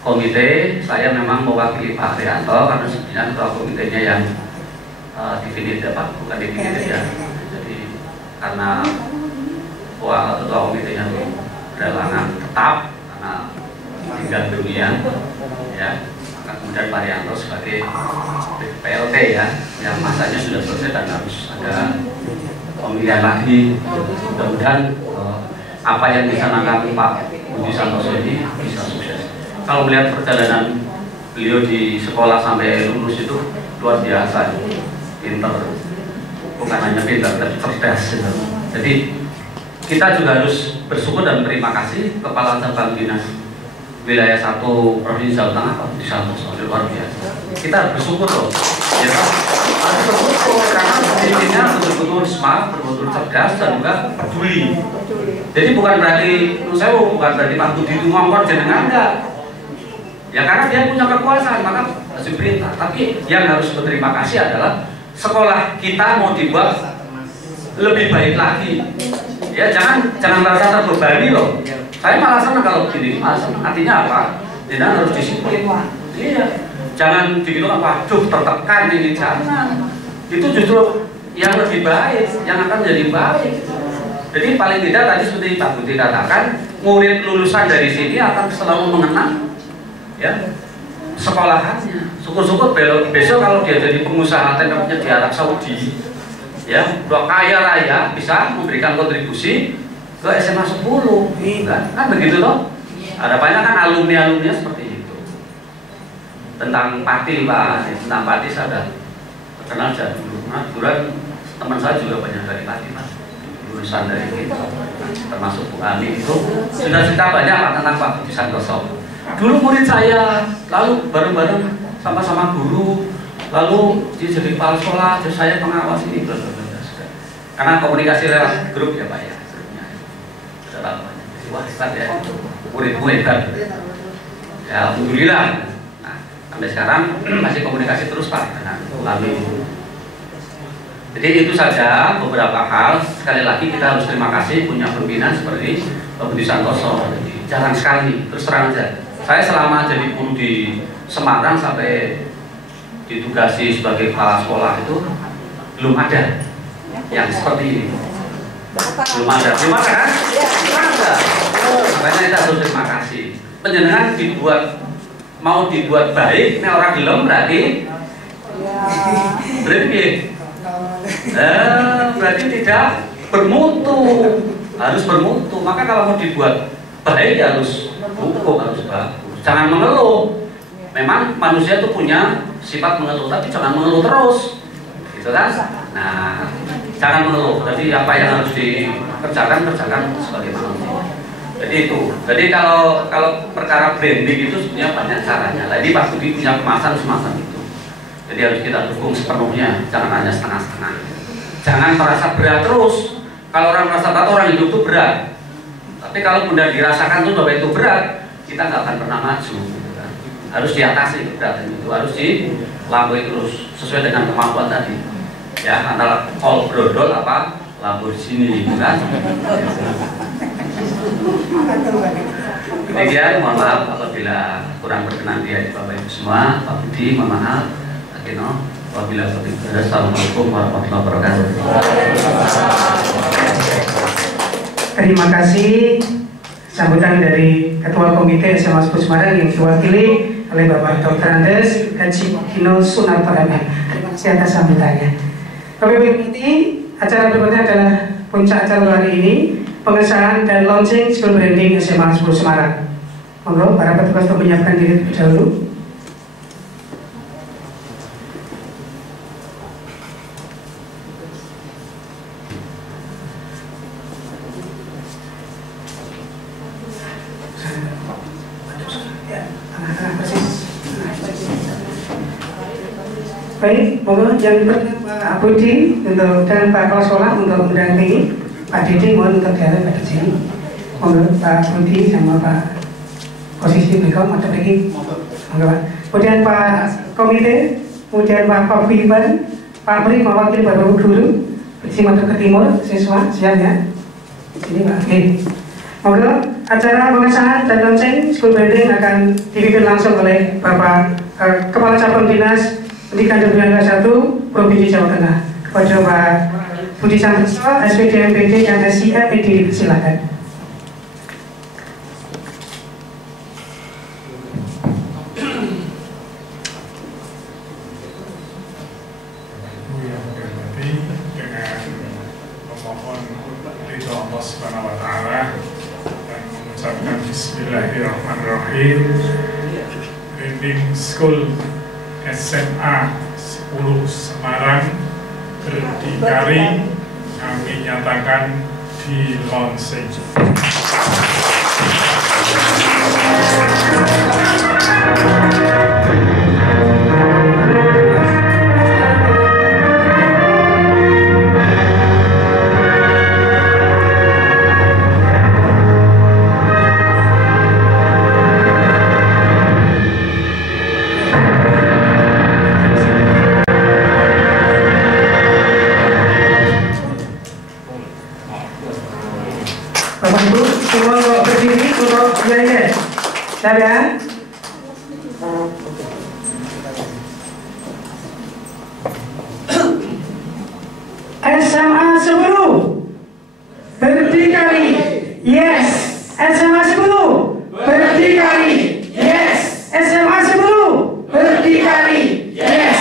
komite, saya memang mewakili Pak Rianto karena sebenarnya ketua komitenya yang definitif Pak, bukan definitif ya. Jadi karena ketua komitenya berhalangan tetap karena tinggal dunia ya, maka kemudian Pak Rianto sebagai PLT ya, yang masanya sudah selesai dan harus ada pemilihan lagi. Mudah-mudahan apa yang dicanangkan Pak Budi Santoso ini bisa sukses. Kalau melihat perjalanan beliau di sekolah sampai lulus itu luar biasa, pinter, bukan hanya pinter tapi cerdas gitu. Jadi kita juga harus bersyukur dan berterima kasih Kepala Cabang Dinas Wilayah 1 Provinsi Jawa Tengah Pak Budi Santoso, luar biasa. Kita harus bersyukur loh, ya kan? Harus bersyukur karena dirinya betul-betul smart, betul-betul cerdas dan juga peduli. Jadi bukan berarti bukan berarti Pak Budi itu ngongkon jenengan enggak. Ya karena dia punya kekuasaan maka harus diperintah. Tapi yang harus berterima kasih adalah sekolah kita mau dibuat lebih baik lagi. Ya jangan merasa terbebani loh. Saya malah senang kalau begini, malah senang. Artinya apa? Jenengan harus disiplin. Iya. Jangan begitu apa, waduh tertekan ini, jangan. Itu justru yang lebih baik, yang akan menjadi baik. Jadi paling tidak tadi seperti Pak Budi katakan, murid lulusan dari sini akan selalu mengenang ya sekolahannya. Syukur-syukur besok kalau dia jadi pengusaha tempatnya di Arab Saudi, ya, udah kaya raya bisa memberikan kontribusi ke SMA 10, kan begitu toh? Harapannya kan alumni-alumninya seperti itu. Tentang Pati Pak, tentang Pati saya sudah kenal sejak dulu. Nah, teman saya juga banyak dari Pati Pak, lulusan dari kita, termasuk Bu Ami itu sudah cerita banyak Pak tentang Pak Budi Santoso. Dulu murid saya, lalu bareng-bareng sama-sama guru, lalu dia jadi kepala sekolah, terus saya pengawas ini, karena komunikasi lewat grup ya Pak ya, grupnya. Wah hebat ya, murid-murid kan. Ya alhamdulillah. Nah, sampai sekarang masih komunikasi terus Pak dengan kami. Jadi itu saja beberapa hal. Sekali lagi kita harus terima kasih punya pimpinan seperti Pak Budi Santoso. Jadi jarang sekali, terus terang aja. Saya selama jadi guru di Semarang sampai ditugasi sebagai kepala sekolah itu belum ada yang seperti ini. Belum ada kan? Belum ada. Makanya kita harus terima kasih. Penjenengan mau dibuat baik, ini orang gelem berarti berarti tidak bermutu, harus bermutu. Maka kalau mau dibuat baik harus hukum, harus bagus. Jangan mengeluh. Memang manusia itu punya sifat mengeluh, tapi jangan mengeluh terus, gitu kan? Nah, jangan mengeluh. Jadi apa yang harus kerjakan sebagai manusia. Jadi itu. Jadi kalau perkara branding itu sebenarnya banyak caranya. Nah, ini Pak Budi punya kemasan semacam itu. Jadi harus kita dukung sepenuhnya, jangan hanya setengah-setengah. Jangan merasa berat terus. Kalau orang merasa berat, orang hidup itu berat. Tapi kalau sudah dirasakan tuh bahwa itu berat, kita nggak akan pernah maju. Gitu kan? Harus diatasi keberatan itu, harus dilampaui terus sesuai dengan kemampuan tadi. Ya, antara all brodol apa Lamborghini, gitu kan? Demikian, mohon maaf apabila kurang berkenan di hati Bapak Ibu semua. Pak Budi, mohon maaf. Wabillahi taufiq. Assalamualaikum warahmatullahi wabarakatuh. Terima kasih sambutan dari Ketua Komite SMA 10 Semarang yang diwakili oleh Bapak Dr. Andes Haji Kino Sunarto MM. Terima kasih atas sambutannya. Bapak Ibu, acara berikutnya adalah puncak acara hari ini, pengesahan dan launching school branding SMA 10 Semarang. Monggo para petugas untuk menyiapkan diri terlebih dahulu. Baik, monggo yang Pak Budi dan Pak Kepala Sekolah untuk mendampingi. Pak Didi mohon untuk jalan pada sini. Monggo Pak Budi sama Pak posisi berikut atau lagi. Monggo Pak. Kemudian Pak Komite, kemudian Pak Pimpinan, Pak Bri mewakili Bapak Guru, Simatun ke Timur, siswa siang ya. Sini Pak. Oke. Monggo acara pengesahan dan launching school branding akan dipimpin langsung oleh Bapak Kepala Cabang Dinas Pendidikan dan Pendidikan 1 Provinsi Jawa Tengah. Kepada Pak Budi Santoso, SPD MPD yang SIAPD, silakan. Dengan memohon ridho Allah Subhanahu wa Ta'ala dan mengucapkan Bismillahirrahmanirrahim. Branding School SMA 10 Semarang berdikari kami nyatakan di launching. Bapak Ibu, semua berdiri untuk belajar. Siap ya? SMA 10 berdikari. Yes. SMA 10 berdikari. Yes. SMA 10 berdikari. Yes.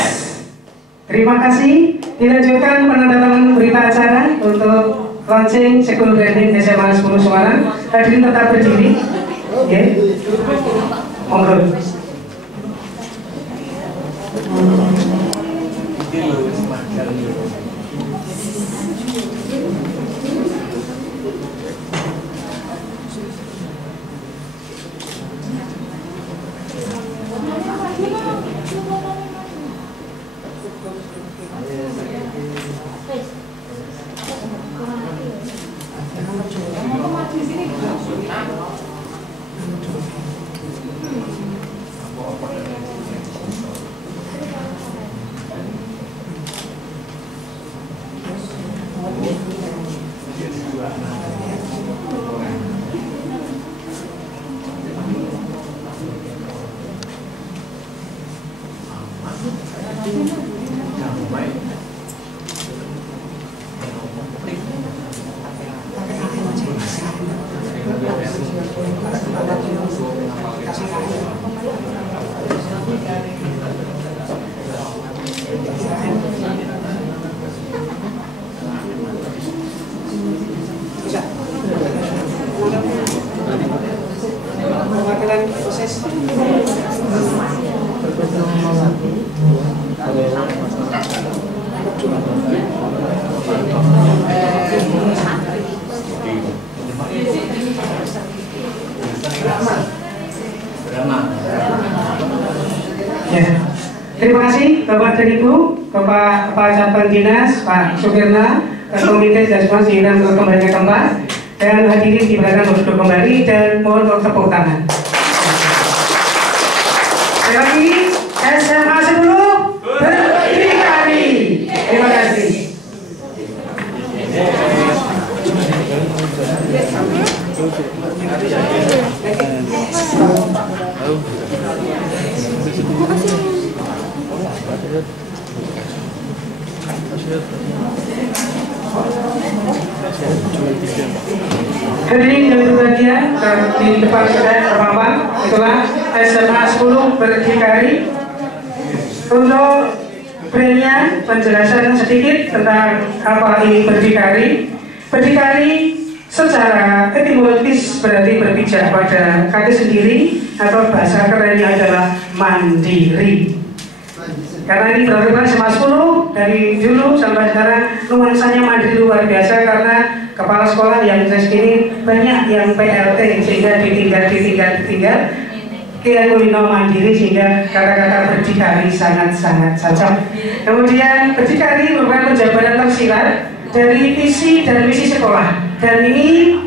Terima kasih. Dilanjutkan penandatanganan berita acara untuk launching School Branding SMA 10 Semarang. Hadirin tetap berdiri. Ya. Monggo. Terima kasih Bapak dan Ibu, Bapak Kepala Cabang Dinas, Pak Sukirna, Komite Jasman Sehingga untuk kembali ke tempat, dan hadirin di belakang untuk duduk kembali dan mohon untuk tepuk tangan. Sekali lagi, SMA 10 berdikari. Terima kasih. Hadirin yang berbahagia, di depan saya terpampang itulah SMA 10 berdikari. Untuk brandnya, penjelasan sedikit tentang apa ini berdikari. Berdikari secara etimologis berarti berpijak pada kaki sendiri atau bahasa kerennya adalah mandiri. Karena ini berarti SMA 10 dari dulu sampai sekarang nuansanya mandiri luar biasa karena kepala sekolah yang ini banyak yang PLT sehingga ditinggal. Kia kulino mandiri sehingga kata-kata berdikari sangat-sangat cocok. Kemudian berdikari merupakan penjabaran tersirat dari visi dan misi sekolah dan ini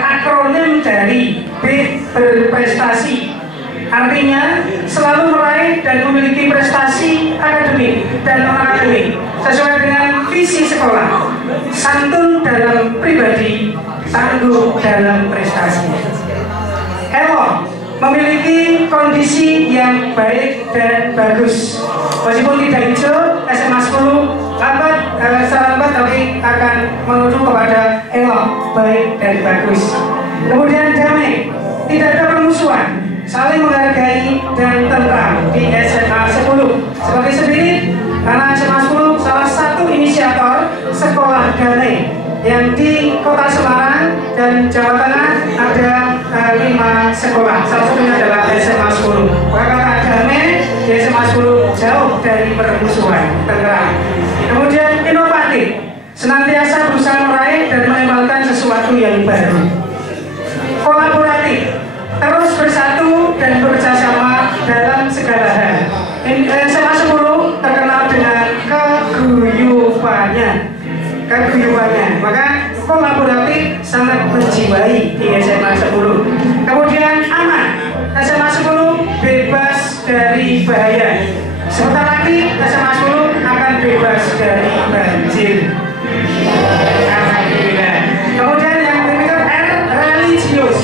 akronim dari B berprestasi. Artinya selalu meraih dan memiliki prestasi akademik dan non-akademik sesuai dengan visi sekolah. Santun dalam pribadi, tangguh dalam prestasi. Elo memiliki kondisi yang baik dan bagus. Meskipun tidak hijau, SMA 10 lambat tapi akan menuju kepada elo baik dan bagus. Kemudian damai, tidak ada permusuhan, saling menghargai dan tentram di SMA 10 sebagai spirit karena SMA 10 salah satu inisiator sekolah damai yang di Kota Semarang dan Jawa Tengah ada 5 sekolah, salah satunya adalah SMA 10. Maka kata damai di SMA 10 jauh dari permusuhan, tentram. Kemudian inovatif, senantiasa berusaha meraih dan menembakkan sesuatu yang baru. Kolaboratif, terus bersatu dan bekerjasama dalam segala hal. SMA 10 terkenal dengan keguyubannya, maka kolaboratif sangat menjiwai di SMA 10. Kemudian aman, SMA 10 bebas dari bahaya. Sebentar lagi SMA 10 akan bebas dari banjir. Alhamdulillah. Kemudian yang berikut R, religius.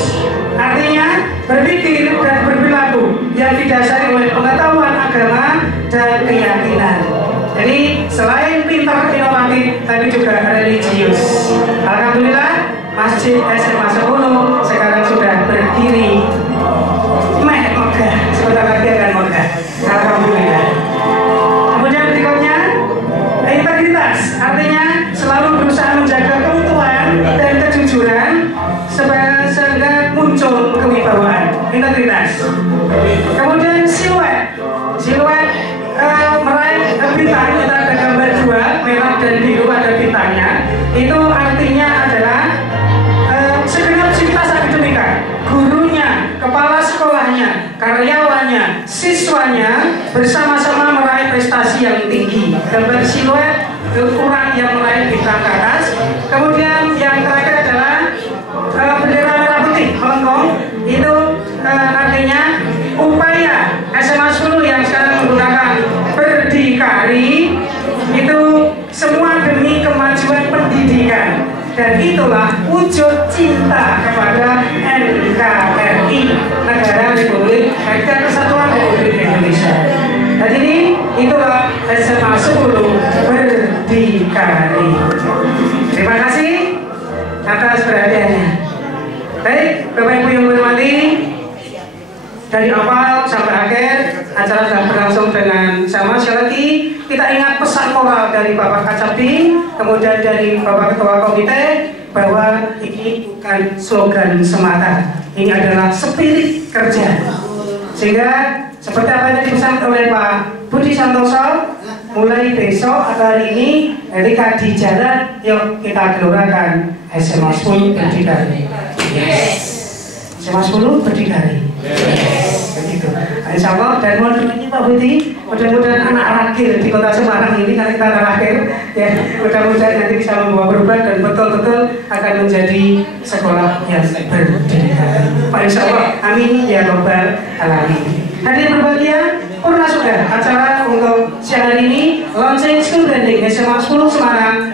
Masjid SMA 10 sekarang sudah berdiri megah, sebentar lagi akan megah. Alhamdulillah. Kemudian berikutnya integritas, artinya selalu berusaha menjaga keutuhan dan kejujuran sehingga muncul kewibawaan. Integritas. Kemudian siluet meraih bintang, kita ada gambar dua, merah dan biru ada bintangnya. Itu artinya adalah segenap sivitas akademika, gurunya, kepala sekolahnya, karyawannya, siswanya bersama-sama meraih prestasi yang tinggi. Gambar siluet ukuran yang meraih bintang ke atas. Kemudian yang terakhir adalah bendera merah putih melengkung. Itu artinya upaya SMA 10 yang sekarang menggunakan berdikari itu semua demi kemajuan pendidikan, dan itulah wujud cinta kepada NKRI, Negara Republik Kesatuan Republik Indonesia. Dan ini itulah SMA 10 berdikari. Terima kasih atas perhatiannya. Baik, Bapak Ibu yang berhormati, dari awal sampai akhir acara sudah berlangsung dengan sama. Sekali lagi kita ingat pesan moral dari Bapak Kacabdi, kemudian dari Bapak Ketua Komite, bahwa ini bukan slogan semata, ini adalah spirit kerja. Sehingga seperti apa yang dipesan oleh Pak Budi Santoso, mulai besok atau hari ini ketika di jalan, yuk kita gelorakan SMA 10 berdikari. SMA 10 berdikari. Begitu. Insya Allah, dan mohon ini Pak Budi, mudah-mudahan anak rakil di kota Semarang ini, kan kita anak rakil ya, mudah-mudahan nanti bisa membawa perubahan dan betul-betul akan menjadi sekolah yang berdikari. Pak Insya Allah, amin ya Rabbal Alamin. Hadirin berbahagia, pernah sudah acara untuk siang hari ini launching school branding SMA 10 Semarang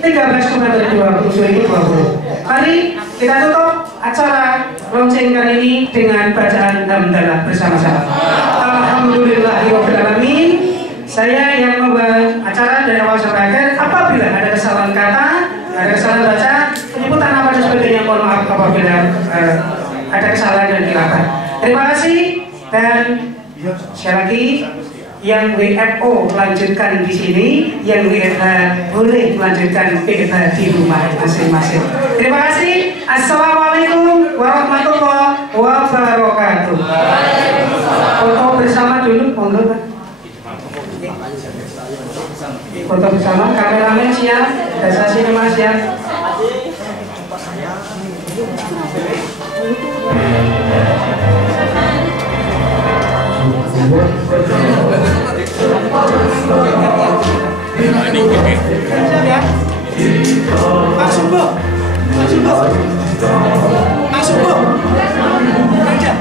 13 November 2020. Mari kita tutup acara launching kali ini dengan bacaan hamdalah bersama-sama. Alhamdulillahirabbil alamin. Saya yang membawa acara dari awal sampai akhir. Apabila ada kesalahan kata, ada kesalahan baca, penyebutan nama dan sebagainya, mohon maaf apabila ada kesalahan dan khilafah. Terima kasih, dan sekali lagi yang WFO lanjutkan di sini, yang WFH boleh melanjutkan WFH di rumah masing-masing. Terima kasih. Assalamualaikum warahmatullahi wabarakatuh. Foto bersama dulu, monggo Pak. Foto bersama, kameramen siap, jasa sinema siap. Masuk Bu, masuk Bu, masuk Bu, aja.